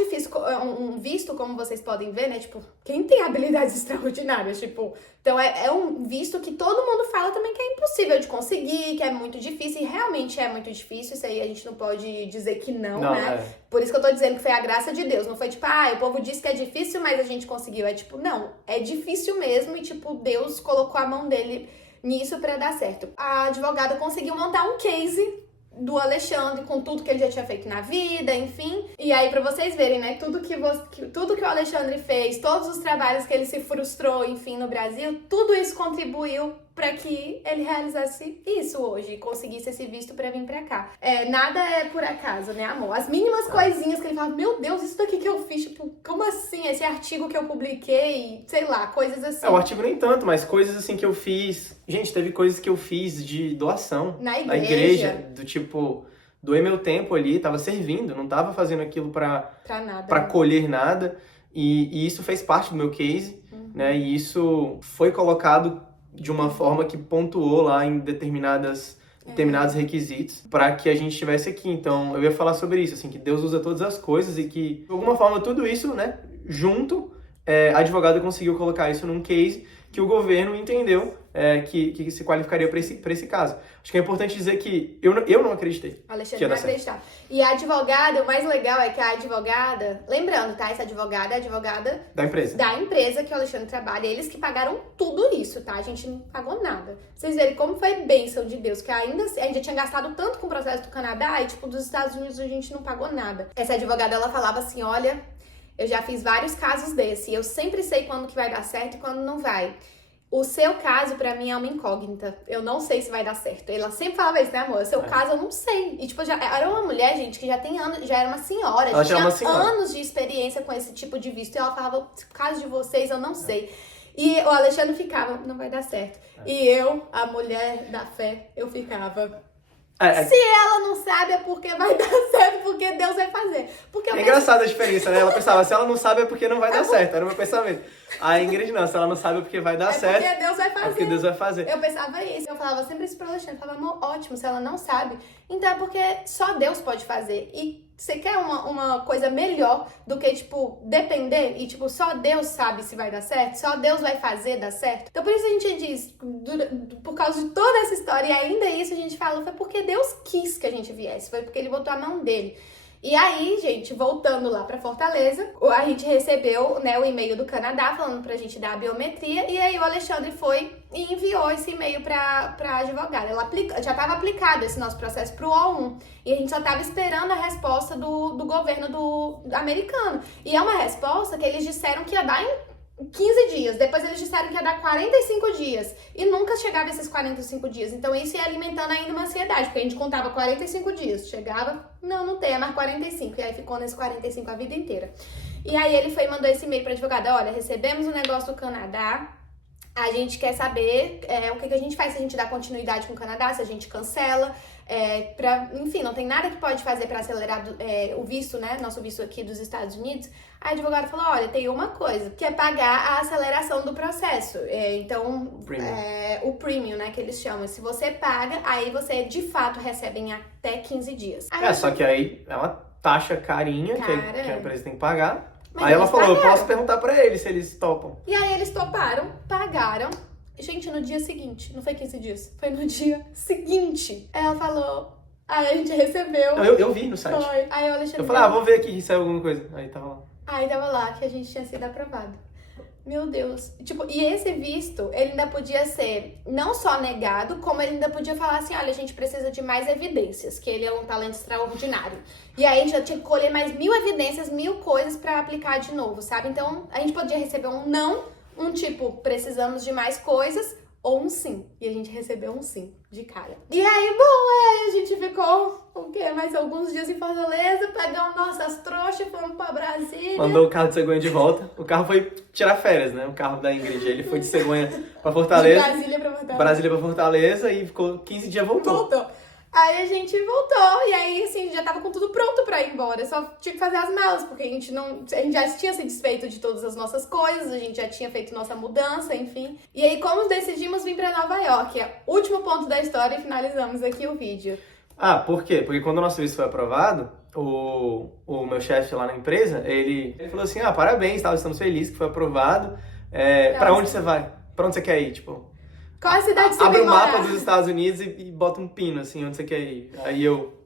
visto, como vocês podem ver, né? Tipo, quem tem habilidades extraordinárias, tipo... Então é um visto que todo mundo fala também que é impossível de conseguir, que é muito difícil, e realmente é muito difícil, isso aí a gente não pode dizer que não, né? Por isso que eu tô dizendo que foi a graça de Deus, não foi tipo, o povo disse que é difícil, mas a gente conseguiu. É tipo, não, é difícil mesmo e tipo, Deus colocou a mão dele nisso pra dar certo. A advogada conseguiu montar um case do Alexandre, com tudo que ele já tinha feito na vida, enfim. E aí, pra vocês verem, né, tudo que o Alexandre fez, todos os trabalhos que ele se frustrou, enfim, no Brasil, tudo isso contribuiu pra que ele realizasse isso hoje, conseguisse esse visto pra vir pra cá. Nada é por acaso, né, amor? As mínimas coisinhas que ele fala, meu Deus, isso daqui que eu fiz, tipo, como assim? Esse artigo que eu publiquei, sei lá, coisas assim. O artigo nem tanto, mas coisas assim que eu fiz. Gente, teve coisas que eu fiz de doação. Na igreja. Do tipo, doei meu tempo ali, tava servindo, não tava fazendo aquilo pra nada, pra colher nada. E isso fez parte do meu case, né? E isso foi colocado de uma forma que pontuou lá em determinados requisitos para que a gente estivesse aqui. Então, eu ia falar sobre isso, assim, que Deus usa todas as coisas e que, de alguma forma, tudo isso, né, junto, a advogada conseguiu colocar isso num case que o governo entendeu que se qualificaria para esse caso. Acho que é importante dizer que eu não acreditei. Alexandre não acreditava. E a advogada, o mais legal é que a advogada, lembrando, tá? Essa advogada é a advogada da empresa. Da empresa que o Alexandre trabalha. Eles que pagaram tudo isso, tá? A gente não pagou nada. Vocês verem como foi bênção de Deus, que ainda a gente já tinha gastado tanto com o processo do Canadá e, tipo, dos Estados Unidos a gente não pagou nada. Essa advogada, ela falava assim, olha, eu já fiz vários casos desse, eu sempre sei quando que vai dar certo e quando não vai. O seu caso, pra mim, é uma incógnita. Eu não sei se vai dar certo. Ela sempre falava isso, né, amor? O seu caso, eu não sei. E, tipo, já era uma mulher, gente, que já tem anos, já era uma senhora. Ela já tinha uma anos de experiência com esse tipo de visto. E ela falava, o caso de vocês, eu não sei. E o Alexandre ficava, não vai dar certo. E eu, a mulher da fé, eu ficava, Se ela não sabe, é porque vai dar certo, porque Deus vai fazer. Porque é engraçada a diferença, né? Ela pensava, se ela não sabe, é porque não vai dar certo. Era o meu pensamento. A Ingrid não, se ela não sabe, é porque vai dar certo. É porque Deus vai fazer. É porque Deus vai fazer. Eu pensava isso. Eu falava sempre isso pro Alexandre. Eu falava, amor, ótimo, se ela não sabe. Então é porque só Deus pode fazer. E você quer uma coisa melhor do que, tipo, depender e, tipo, só Deus sabe se vai dar certo? Só Deus vai fazer dar certo? Então, por isso a gente diz, por causa de toda essa história, e ainda isso a gente fala, foi porque Deus quis que a gente viesse, foi porque Ele botou a mão dele. E aí, gente, voltando lá pra Fortaleza, a gente recebeu, né, o e-mail do Canadá falando pra gente dar a biometria, e aí o Alexandre foi e enviou esse e-mail pra advogada. Ela já estava aplicado esse nosso processo pro O1, e a gente só estava esperando a resposta do governo americano. E é uma resposta que eles disseram que ia dar em 15 dias, depois eles disseram que ia dar 45 dias e nunca chegava esses 45 dias, então isso ia alimentando ainda uma ansiedade, porque a gente contava 45 dias, chegava, não tem, é mais 45, e aí ficou nesse 45 a vida inteira. E aí ele foi e mandou esse e-mail para a advogada, olha, recebemos o negócio do Canadá, a gente quer saber o que a gente faz, se a gente dá continuidade com o Canadá, se a gente cancela, enfim, não tem nada que pode fazer para acelerar o visto, né, nosso visto aqui dos Estados Unidos. A advogada falou, olha, tem uma coisa, que é pagar a aceleração do processo. Então, o premium, né, que eles chamam. Se você paga, aí você, de fato, recebe em até 15 dias. Só que aí é uma taxa carinha que a empresa tem que pagar. Mas aí ela falou, pagaram. eu posso perguntar pra eles se eles topam. E aí eles toparam, pagaram. Gente, no dia seguinte, não foi 15 dias, foi no dia seguinte. Ela falou, aí a gente recebeu. Não, eu vi no site. Foi. Aí o Alexandre Eu falei, vamos ver aqui se saiu alguma coisa. Aí tava lá. Aí tava lá que a gente tinha sido aprovado. Meu Deus. Tipo, e esse visto, ele ainda podia ser não só negado, como ele ainda podia falar assim, olha, a gente precisa de mais evidências, que ele é um talento extraordinário. E aí a gente já tinha que colher mais 1000 evidências, 1000 coisas pra aplicar de novo, sabe? Então, a gente podia receber um não, um tipo, precisamos de mais coisas, ou um sim. E a gente recebeu um sim, de cara. E aí, bom, a gente ficou, o quê? Mais alguns dias em Fortaleza, pegamos nossas trouxas, fomos pra Brasília. Mandou o carro de cegonha de volta. O carro foi tirar férias, né? O carro da Ingrid. Ele foi de cegonha pra Fortaleza. De Brasília pra Fortaleza. Brasília pra Fortaleza e ficou 15 dias, voltou. Aí a gente voltou, e aí, assim, já tava com tudo pronto pra ir embora. Só tinha que fazer as malas, porque a gente já tinha se desfeito de todas as nossas coisas, a gente já tinha feito nossa mudança, enfim. E aí, como decidimos vir pra Nova York? É o último ponto da história e finalizamos aqui o vídeo. Por quê? Porque quando o nosso visto foi aprovado, o meu chefe lá na empresa, ele falou assim, parabéns, estamos felizes que foi aprovado. Pra onde você vai? Pra onde você quer ir? Tipo, qual a cidade você abre vai o morar? mapa dos Estados Unidos e bota um pino, assim, onde você quer ir.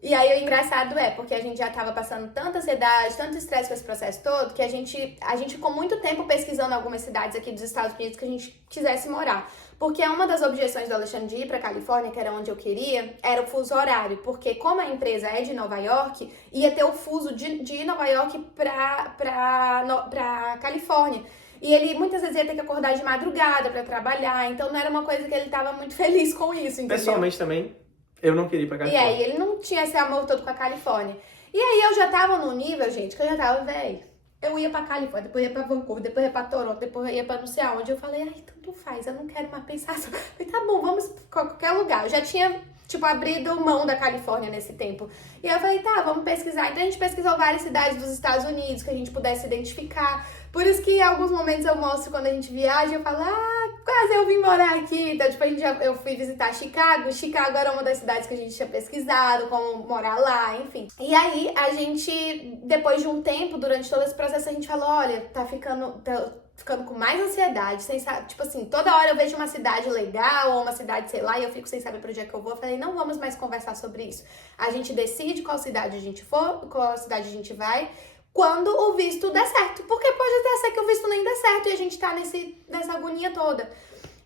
E aí o engraçado porque a gente já tava passando tanta ansiedade, tanto estresse com esse processo todo, que a gente ficou muito tempo pesquisando algumas cidades aqui dos Estados Unidos que a gente quisesse morar. Porque uma das objeções do Alexandre de ir pra Califórnia, que era onde eu queria, era o fuso horário. Porque como a empresa é de Nova York, ia ter o fuso de Nova York pra Califórnia. E ele muitas vezes ia ter que acordar de madrugada pra trabalhar, então não era uma coisa que ele tava muito feliz com isso, entendeu? Pessoalmente também, eu não queria ir pra Califórnia. E aí ele não tinha esse amor todo com a Califórnia. E aí eu já tava num nível, gente, que eu já tava, eu ia pra Califórnia, depois ia pra Vancouver, depois ia pra Toronto, depois ia pra não sei aonde. Eu falei, tanto faz, eu não quero mais pensar. Eu falei, tá bom, vamos pra qualquer lugar. Eu já tinha, abrido mão da Califórnia nesse tempo. E aí eu falei, tá, vamos pesquisar. Então a gente pesquisou várias cidades dos Estados Unidos que a gente pudesse identificar. Por isso que em alguns momentos eu mostro quando a gente viaja, eu falo, quase eu vim morar aqui. Então, eu fui visitar Chicago. Chicago era uma das cidades que a gente tinha pesquisado, como morar lá, enfim. E aí, a gente, depois de um tempo, durante todo esse processo, a gente falou, olha, tá ficando com mais ansiedade, sem saber, toda hora eu vejo uma cidade legal, ou uma cidade, sei lá, e eu fico sem saber pra onde é que eu vou. Eu falei, não vamos mais conversar sobre isso. A gente decide qual cidade a gente for, qual cidade a gente vai, quando o visto der certo. Porque pode até ser que o visto nem dê certo e a gente tá nessa agonia toda.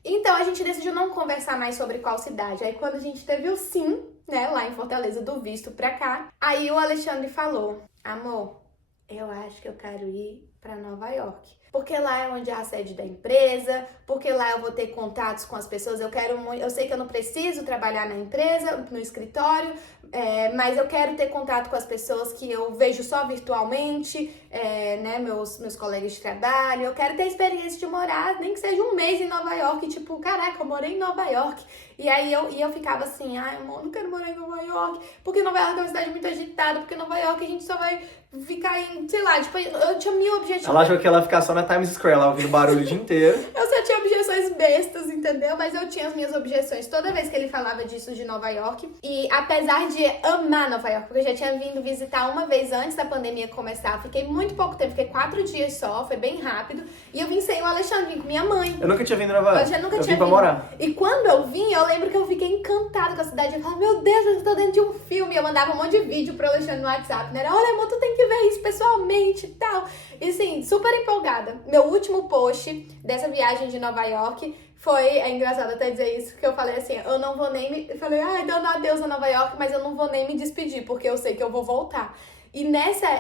Então, a gente decidiu não conversar mais sobre qual cidade. Aí, quando a gente teve o sim, né, lá em Fortaleza, do visto pra cá, aí o Alexandre falou, amor, eu acho que eu quero ir pra Nova York. Porque lá é onde é a sede da empresa, porque lá eu vou ter contatos com as pessoas, eu sei que eu não preciso trabalhar na empresa, no escritório, mas eu quero ter contato com as pessoas que eu vejo só virtualmente, né, meus colegas de trabalho, eu quero ter a experiência de morar, nem que seja um mês em Nova York, caraca, eu morei em Nova York. E aí eu ficava assim, ai, amor, não quero morar em Nova York, porque Nova York é uma cidade muito agitada, porque Nova York a gente só vai ficar em, sei lá, tipo, eu tinha mil objetivos. Ela achou que ela ia ficar só na Times Square, lá ouvindo barulho o dia inteiro. Eu só tinha objeções bestas, entendeu? Mas eu tinha as minhas objeções toda vez que ele falava disso de Nova York. E apesar de amar Nova York, porque eu já tinha vindo visitar uma vez antes da pandemia começar, fiquei muito pouco tempo, fiquei 4 dias só, foi bem rápido. E eu vim sem o Alexandre, vim com minha mãe. Eu nunca tinha vindo em Nova York. Eu vim pra morar. E quando eu vim, eu lembro que eu fiquei encantada com a cidade. Eu falava, meu Deus, eu tô dentro de um filme. Eu mandava um monte de vídeo pro Alexandre no WhatsApp, né? Olha, amor, tu tem que ver isso pessoalmente e tal. E assim, super empolgada. Meu último post dessa viagem de Nova York foi, é engraçado até dizer isso, que eu falei assim, eu não vou nem me... Eu falei, ai, dando adeus a Nova York, mas eu não vou nem me despedir, porque eu sei que eu vou voltar. E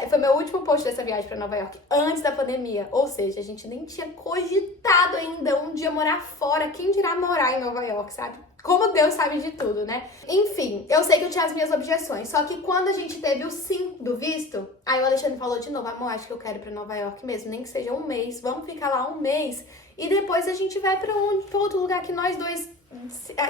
foi meu último post dessa viagem pra Nova York, antes da pandemia. Ou seja, a gente nem tinha cogitado ainda um dia morar fora. Quem dirá morar em Nova York, sabe? Como Deus sabe de tudo, né? Enfim, eu sei que eu tinha as minhas objeções. Só que quando a gente teve o sim do visto, aí o Alexandre falou de novo, amor, acho que eu quero ir pra Nova York mesmo, nem que seja um mês. Vamos ficar lá um mês e depois a gente vai pra outro lugar que nós dois...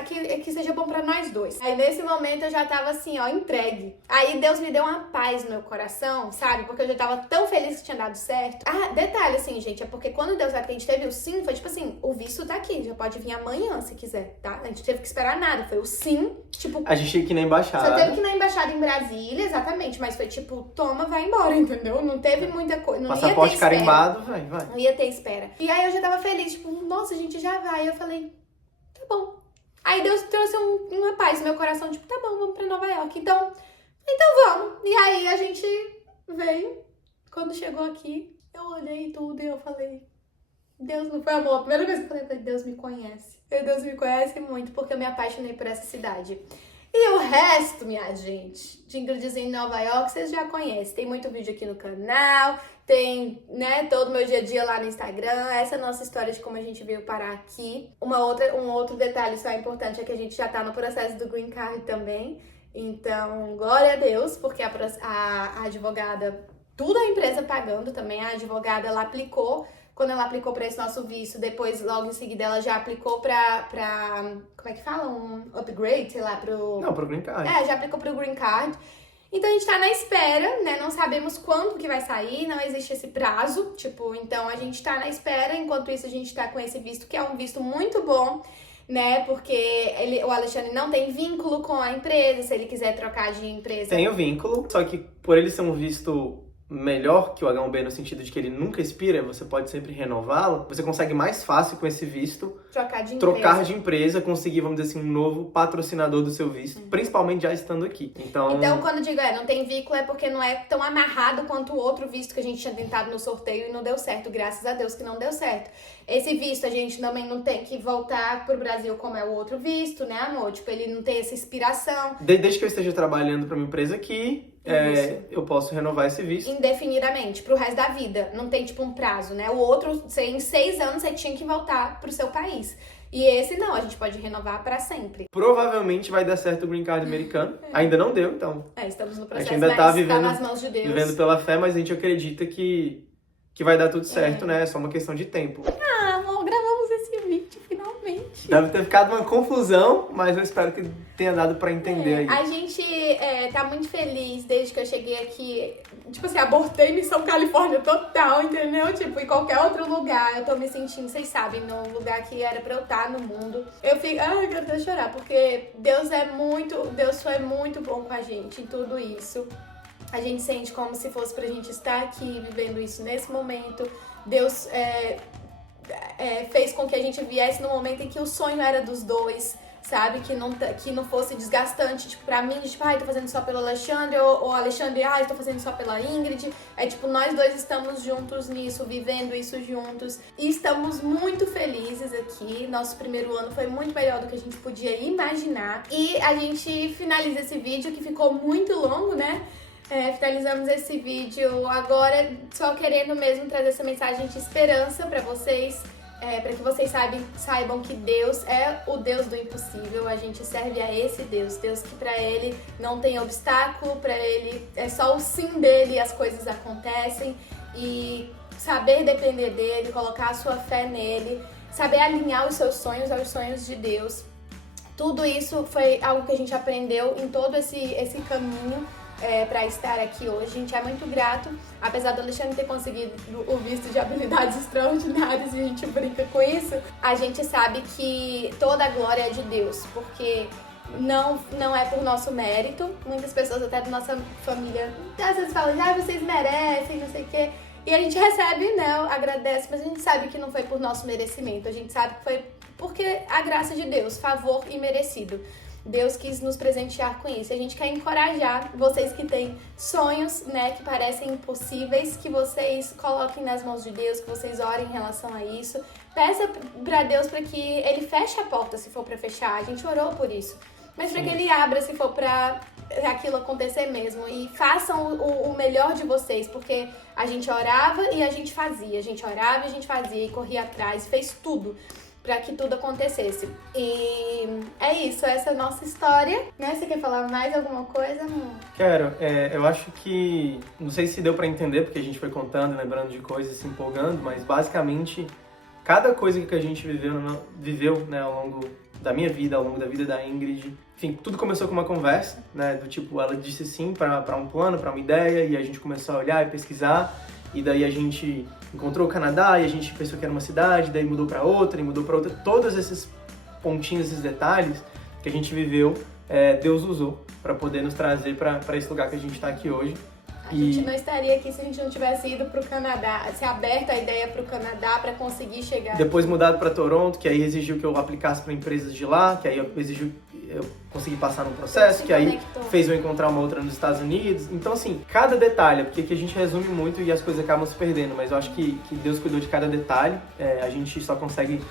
Que seja bom pra nós dois. Aí nesse momento eu já tava assim, ó, entregue. Aí Deus me deu uma paz no meu coração, sabe? Porque eu já tava tão feliz que tinha dado certo. Ah, detalhe assim, gente, é porque quando Deus sabe que a gente teve o sim, foi tipo assim, o visto tá aqui, já pode vir amanhã se quiser, tá? A gente teve que esperar nada, foi o sim, tipo... A gente tinha que ir na embaixada. Só teve que ir na embaixada em Brasília, exatamente, mas foi tipo, toma, vai embora, entendeu? Não teve muita coisa, não Passaporte ia ter espera. carimbado, vai. Não ia ter espera. E aí eu já tava feliz, tipo, nossa, a gente já vai. Eu falei, tá bom. Aí Deus trouxe uma paz no meu coração, tipo, tá bom, vamos pra Nova York. Então vamos. E aí a gente veio. Quando chegou aqui, eu olhei tudo e eu falei, Deus não foi amor. A primeira vez que eu falei, Deus me conhece. Deus me conhece muito porque eu me apaixonei por essa cidade. E o resto, minha gente, de Ingrid em Nova York, vocês já conhecem. Tem muito vídeo aqui no canal, tem, né, todo o meu dia a dia lá no Instagram. Essa é a nossa história de como a gente veio parar aqui. Um outro detalhe só importante é que a gente já tá no processo do Green Card também. Então, glória a Deus, porque a advogada, tudo a empresa pagando também, a advogada, ela aplicou. Quando ela aplicou para esse nosso visto, depois, logo em seguida, ela já aplicou pra como é que fala? Um upgrade, sei lá, pro Green Card. Já aplicou pro Green Card. Então, a gente tá na espera, né? Não sabemos quando que vai sair, não existe esse prazo, tipo, então a gente tá na espera. Enquanto isso, a gente tá com esse visto, que é um visto muito bom, né? Porque o Alexandre não tem vínculo com a empresa, se ele quiser trocar de empresa. Tem o vínculo, só que por ele ser um visto melhor que o H1B no sentido de que ele nunca expira, você pode sempre renová-lo, você consegue mais fácil com esse visto trocar de empresa, conseguir, vamos dizer assim, um novo patrocinador do seu visto, principalmente já estando aqui. Então, quando eu digo não tem vínculo, é porque não é tão amarrado quanto o outro visto que a gente tinha tentado no sorteio e não deu certo, graças a Deus que não deu certo. Esse visto a gente também não tem que voltar pro Brasil como é o outro visto, né, amor? Tipo, ele não tem essa inspiração. Desde que eu esteja trabalhando para uma empresa aqui, eu posso renovar esse visto indefinidamente, pro resto da vida. Não tem, tipo, um prazo, né? O outro, em 6 anos, você tinha que voltar pro seu país. E esse não, a gente pode renovar pra sempre. Provavelmente vai dar certo o Green Card americano. Ainda não deu, então. Estamos no processo, a gente ainda tá nas mãos de Deus. Vivendo pela fé, mas a gente acredita que vai dar tudo certo, né? É só uma questão de tempo. Amor, gravamos esse vídeo, finalmente. Deve ter ficado uma confusão, mas eu espero que tenha dado pra entender aí. A gente tá muito feliz desde que eu cheguei aqui. Tipo assim, abortei Missão Califórnia total, entendeu? Tipo, em qualquer outro lugar eu tô me sentindo, vocês sabem, no lugar que era pra eu estar no mundo. Eu fico, eu quero até chorar, porque Deus foi muito bom com a gente em tudo isso. A gente sente como se fosse pra gente estar aqui, vivendo isso nesse momento. Deus fez com que a gente viesse no momento em que o sonho era dos dois, sabe? Que não fosse desgastante, tipo, pra mim, tipo, tô fazendo só pelo Alexandre, ou Alexandre, tô fazendo só pela Ingrid. É tipo, nós dois estamos juntos nisso, vivendo isso juntos. E estamos muito felizes aqui. Nosso primeiro ano foi muito melhor do que a gente podia imaginar. E a gente finaliza esse vídeo, que ficou muito longo, né? Finalizamos esse vídeo agora só querendo mesmo trazer essa mensagem de esperança pra vocês, para que vocês saibam que Deus é o Deus do impossível. A gente serve a esse Deus que pra Ele não tem obstáculo, pra Ele é só o sim dele e as coisas acontecem. E saber depender dele, colocar a sua fé nele, saber alinhar os seus sonhos aos sonhos de Deus. Tudo isso foi algo que a gente aprendeu em todo esse caminho para estar aqui hoje. A gente é muito grato, apesar do Alexandre ter conseguido o visto de habilidades extraordinárias, e a gente brinca com isso, a gente sabe que toda a glória é de Deus, porque não é por nosso mérito. Muitas pessoas até da nossa família às vezes falam, vocês merecem, não sei o quê. E a gente recebe, né, agradece, mas a gente sabe que não foi por nosso merecimento. A gente sabe que foi porque a graça de Deus, favor imerecido. Deus quis nos presentear com isso. A gente quer encorajar vocês que têm sonhos, né, que parecem impossíveis, que vocês coloquem nas mãos de Deus, que vocês orem em relação a isso. Peça pra Deus para que Ele feche a porta se for para fechar. A gente orou por isso. Mas para que Ele abra se for para aquilo acontecer mesmo. E façam o melhor de vocês, porque a gente orava e a gente fazia. A gente orava e a gente fazia e corria atrás, fez tudo para que tudo acontecesse. E é isso, essa é a nossa história, né? Você quer falar mais alguma coisa, amor? Quero. Eu acho que, não sei se deu para entender, porque a gente foi contando, lembrando de coisas, se empolgando, mas basicamente, cada coisa que a gente viveu, né, ao longo da minha vida, ao longo da vida da Ingrid, enfim, tudo começou com uma conversa, né, do tipo, ela disse sim para um plano, para uma ideia, e a gente começou a olhar e pesquisar, e daí a gente encontrou o Canadá, e a gente pensou que era uma cidade, daí mudou para outra, e mudou para outra. Todos esses pontinhos, esses detalhes que a gente viveu, Deus usou para poder nos trazer para esse lugar que a gente está aqui hoje. A gente não estaria aqui se a gente não tivesse ido pro Canadá, se aberto a ideia pro Canadá para conseguir chegar. Depois mudado para Toronto, que aí exigiu que eu aplicasse para empresas de lá, que aí eu consegui passar num processo, que aí fez eu encontrar uma outra nos Estados Unidos. Então, assim, cada detalhe, porque aqui a gente resume muito e as coisas acabam se perdendo, mas eu acho que Deus cuidou de cada detalhe. A gente só consegue...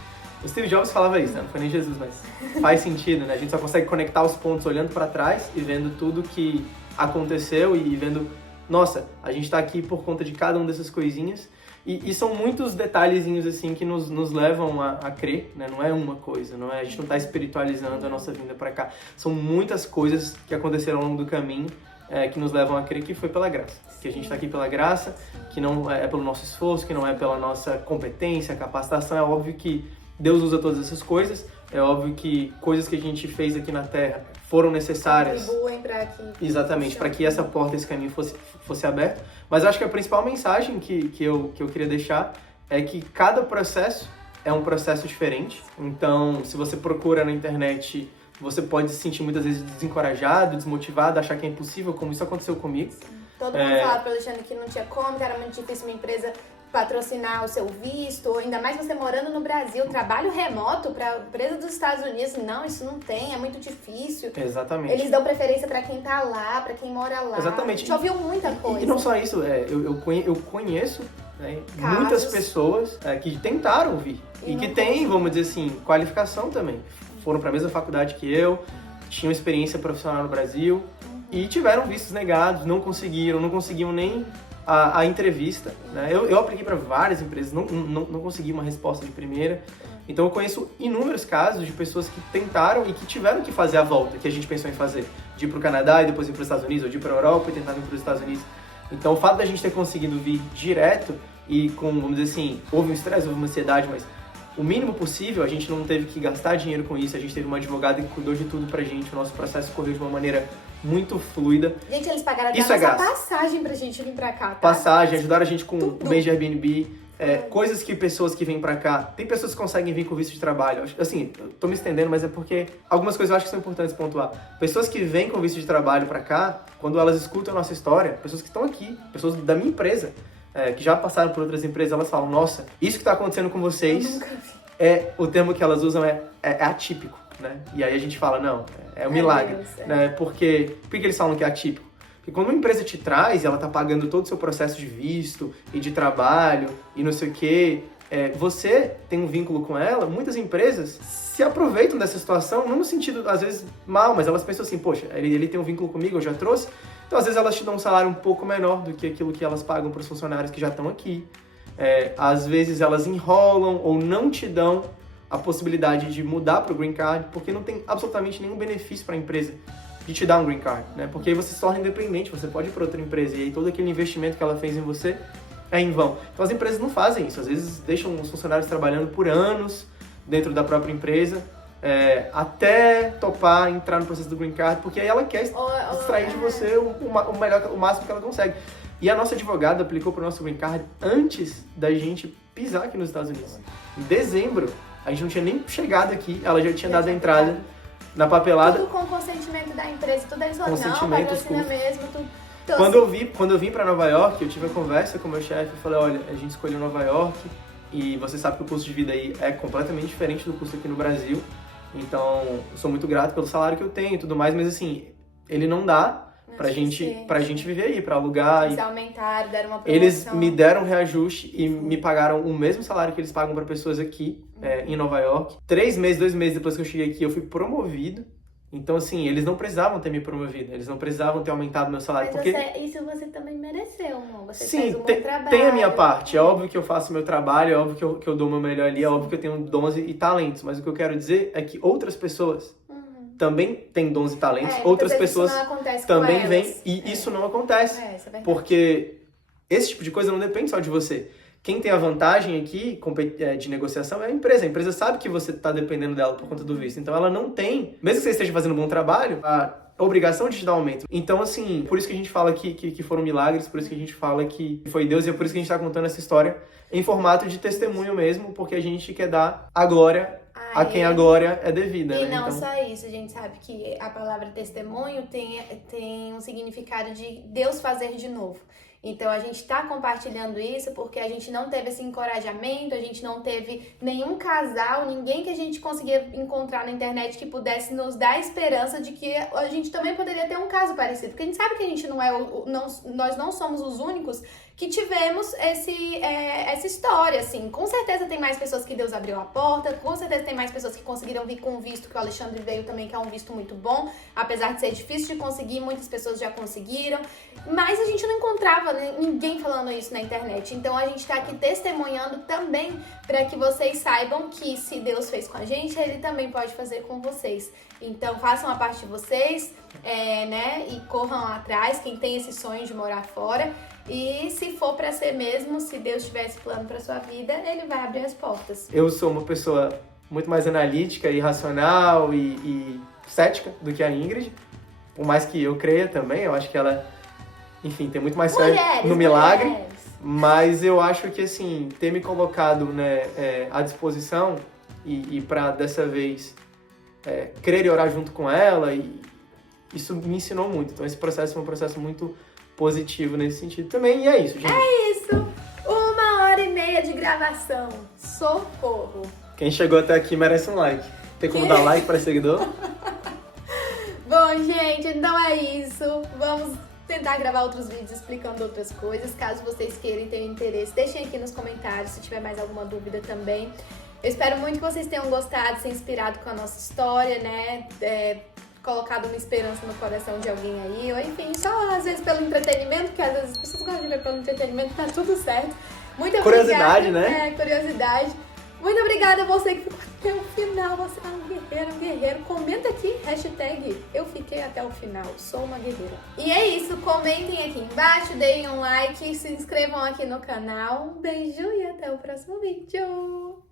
O Steve Jobs falava isso, né? Não foi nem Jesus, mas faz sentido, né? A gente só consegue conectar os pontos olhando para trás e vendo tudo que aconteceu e vendo, nossa, a gente tá aqui por conta de cada uma dessas coisinhas. E são muitos detalhezinhos assim que nos levam a crer, né? Não é uma coisa, a gente não está espiritualizando a nossa vinda para cá. São muitas coisas que aconteceram ao longo do caminho que nos levam a crer que foi pela graça. Que a gente está aqui pela graça, que não é pelo nosso esforço, que não é pela nossa competência, capacitação. É óbvio que Deus usa todas essas coisas, é óbvio que coisas que a gente fez aqui na Terra foram necessárias. Contribuem para que... Exatamente, para que essa porta, esse caminho fosse aberto. Mas acho que a principal mensagem que eu queria deixar é que cada processo é um processo diferente. Então, se você procura na internet, você pode se sentir muitas vezes desencorajado, desmotivado, achar que é impossível, como isso aconteceu comigo. Sim. Todo mundo falava para o Alexandre que não tinha como, que era muito difícil uma empresa patrocinar o seu visto, ainda mais você morando no Brasil, trabalho remoto para empresa dos Estados Unidos, não, isso não tem, é muito difícil. Exatamente. Eles dão preferência para quem tá lá, para quem mora lá. Exatamente. A gente ouviu muita coisa. E não só isso, eu conheço muitas pessoas que tentaram vir e que têm, vamos dizer assim, qualificação também. Foram para a mesma faculdade que eu, tinham experiência profissional no Brasil e tiveram vistos negados, não conseguiam nem a entrevista, né? Eu apliquei para várias empresas, não consegui uma resposta de primeira. Então eu conheço inúmeros casos de pessoas que tentaram e que tiveram que fazer a volta que a gente pensou em fazer, de ir para o Canadá e depois ir para os Estados Unidos, ou de ir para a Europa e tentar ir para os Estados Unidos. Então o fato da gente ter conseguido vir direto e com, vamos dizer assim, houve um estresse, houve uma ansiedade, mas o mínimo possível, a gente não teve que gastar dinheiro com isso, a gente teve uma advogada que cuidou de tudo pra gente, o nosso processo correu de uma maneira muito fluida. Gente, eles pagaram isso até a nossa passagem pra gente vir pra cá, tá? Passagem, ajudaram a gente com o mês de Airbnb, coisas que pessoas que vêm pra cá, tem pessoas que conseguem vir com visto de trabalho, assim, eu tô me estendendo, mas é porque algumas coisas eu acho que são importantes pontuar. Pessoas que vêm com visto de trabalho pra cá, quando elas escutam a nossa história, pessoas que estão aqui, pessoas da minha empresa, que já passaram por outras empresas, elas falam, nossa, isso que tá acontecendo com vocês, eu nunca vi. O termo que elas usam é atípico, né? E aí a gente fala, não, é um milagre, Deus, né? Por que eles falam que é atípico? Porque quando uma empresa te traz, ela tá pagando todo o seu processo de visto e de trabalho e não sei o quê, você tem um vínculo com ela, muitas empresas se aproveitam dessa situação, não no sentido, às vezes, mal, mas elas pensam assim, poxa, ele tem um vínculo comigo, eu já trouxe, então às vezes elas te dão um salário um pouco menor do que aquilo que elas pagam para os funcionários que já estão aqui. Às vezes elas enrolam ou não te dão a possibilidade de mudar para o Green Card, porque não tem absolutamente nenhum benefício para a empresa de te dar um Green Card, né? Porque aí você se torna independente, você pode ir para outra empresa e aí todo aquele investimento que ela fez em você é em vão. Então as empresas não fazem isso, às vezes deixam os funcionários trabalhando por anos dentro da própria empresa até topar entrar no processo do Green Card, porque aí ela quer extrair de você o máximo que ela consegue. E a nossa advogada aplicou para o nosso Green Card antes da gente pisar aqui nos Estados Unidos. Em dezembro, a gente não tinha nem chegado aqui, ela já tinha dado a entrada na papelada. Tudo com consentimento da empresa, tudo eles falaram, não, patrocina mesmo, tudo. Quando eu vim para Nova York, eu tive uma conversa com o meu chefe e falei, olha, a gente escolheu Nova York e você sabe que o custo de vida aí é completamente diferente do custo aqui no Brasil, então eu sou muito grato pelo salário que eu tenho e tudo mais, mas assim, ele não dá pra gente viver aí, pra alugar. Eles aumentaram, deram uma promoção. Eles me deram um reajuste e me pagaram o mesmo salário que eles pagam pra pessoas aqui em Nova York. 2 meses depois que eu cheguei aqui, eu fui promovido. Então, assim, eles não precisavam ter me promovido, eles não precisavam ter aumentado meu salário. Mas porque... isso você também mereceu, amor. Você Sim, fez um bom trabalho. Tem a minha parte. É óbvio que eu faço meu trabalho, é óbvio que eu dou o meu melhor ali, é óbvio que eu tenho dons e talentos. Mas o que eu quero dizer é que outras pessoas também têm dons e talentos, outras pessoas também vêm e isso não acontece. Isso é verdade. Porque esse tipo de coisa não depende só de você. Quem tem a vantagem aqui de negociação é a empresa. A empresa sabe que você está dependendo dela por conta do visto. Então ela não tem, mesmo que você esteja fazendo um bom trabalho, a obrigação de te dar um aumento. Então, assim, por isso que a gente fala que foram milagres, por isso que a gente fala que foi Deus e é por isso que a gente está contando essa história em formato de testemunho mesmo, porque a gente quer dar a glória a quem a glória é devida. E né? não então... só isso, a gente sabe que a palavra testemunho tem um significado de Deus fazer de novo. Então a gente tá compartilhando isso porque a gente não teve esse encorajamento, a gente não teve nenhum casal, ninguém que a gente conseguia encontrar na internet que pudesse nos dar a esperança de que a gente também poderia ter um caso parecido. Porque a gente sabe que a gente nós não somos os únicos que tivemos essa história, assim. Com certeza tem mais pessoas que Deus abriu a porta, com certeza tem mais pessoas que conseguiram vir com o visto que o Alexandre veio também, que é um visto muito bom, apesar de ser difícil de conseguir, muitas pessoas já conseguiram, mas a gente não encontrava ninguém falando isso na internet. Então a gente tá aqui testemunhando também para que vocês saibam que se Deus fez com a gente, Ele também pode fazer com vocês. Então façam a parte de vocês, né, e corram atrás, quem tem esse sonho de morar fora. E se for pra ser mesmo, se Deus tiver esse plano pra sua vida, Ele vai abrir as portas. Eu sou uma pessoa muito mais analítica e racional e cética do que a Ingrid. Por mais que eu creia também, eu acho que ela, enfim, tem muito mais fé no milagre. Mas eu acho que, assim, ter me colocado, né, à disposição e pra dessa vez crer e orar junto com ela, isso me ensinou muito. Então esse processo foi um processo muito positivo nesse sentido também, e é isso, gente. É isso! 1h30 de gravação. Socorro! Quem chegou até aqui merece um like. Tem como dar like para seguidor? Bom, gente, então é isso. Vamos tentar gravar outros vídeos explicando outras coisas. Caso vocês queiram e tenham interesse, deixem aqui nos comentários se tiver mais alguma dúvida também. Eu espero muito que vocês tenham gostado, se inspirado com a nossa história, né? Colocado uma esperança no coração de alguém aí, ou enfim, só às vezes pelo entretenimento, porque às vezes as pessoas gostam de ver pelo entretenimento, tá tudo certo. Muito curiosidade, obrigada, né? Curiosidade. Muito obrigada a você que ficou até o final, você é um guerreiro. Comenta aqui, hashtag eu fiquei até o final, sou uma guerreira. E é isso, comentem aqui embaixo, deem um like, se inscrevam aqui no canal. Um beijo e até o próximo vídeo.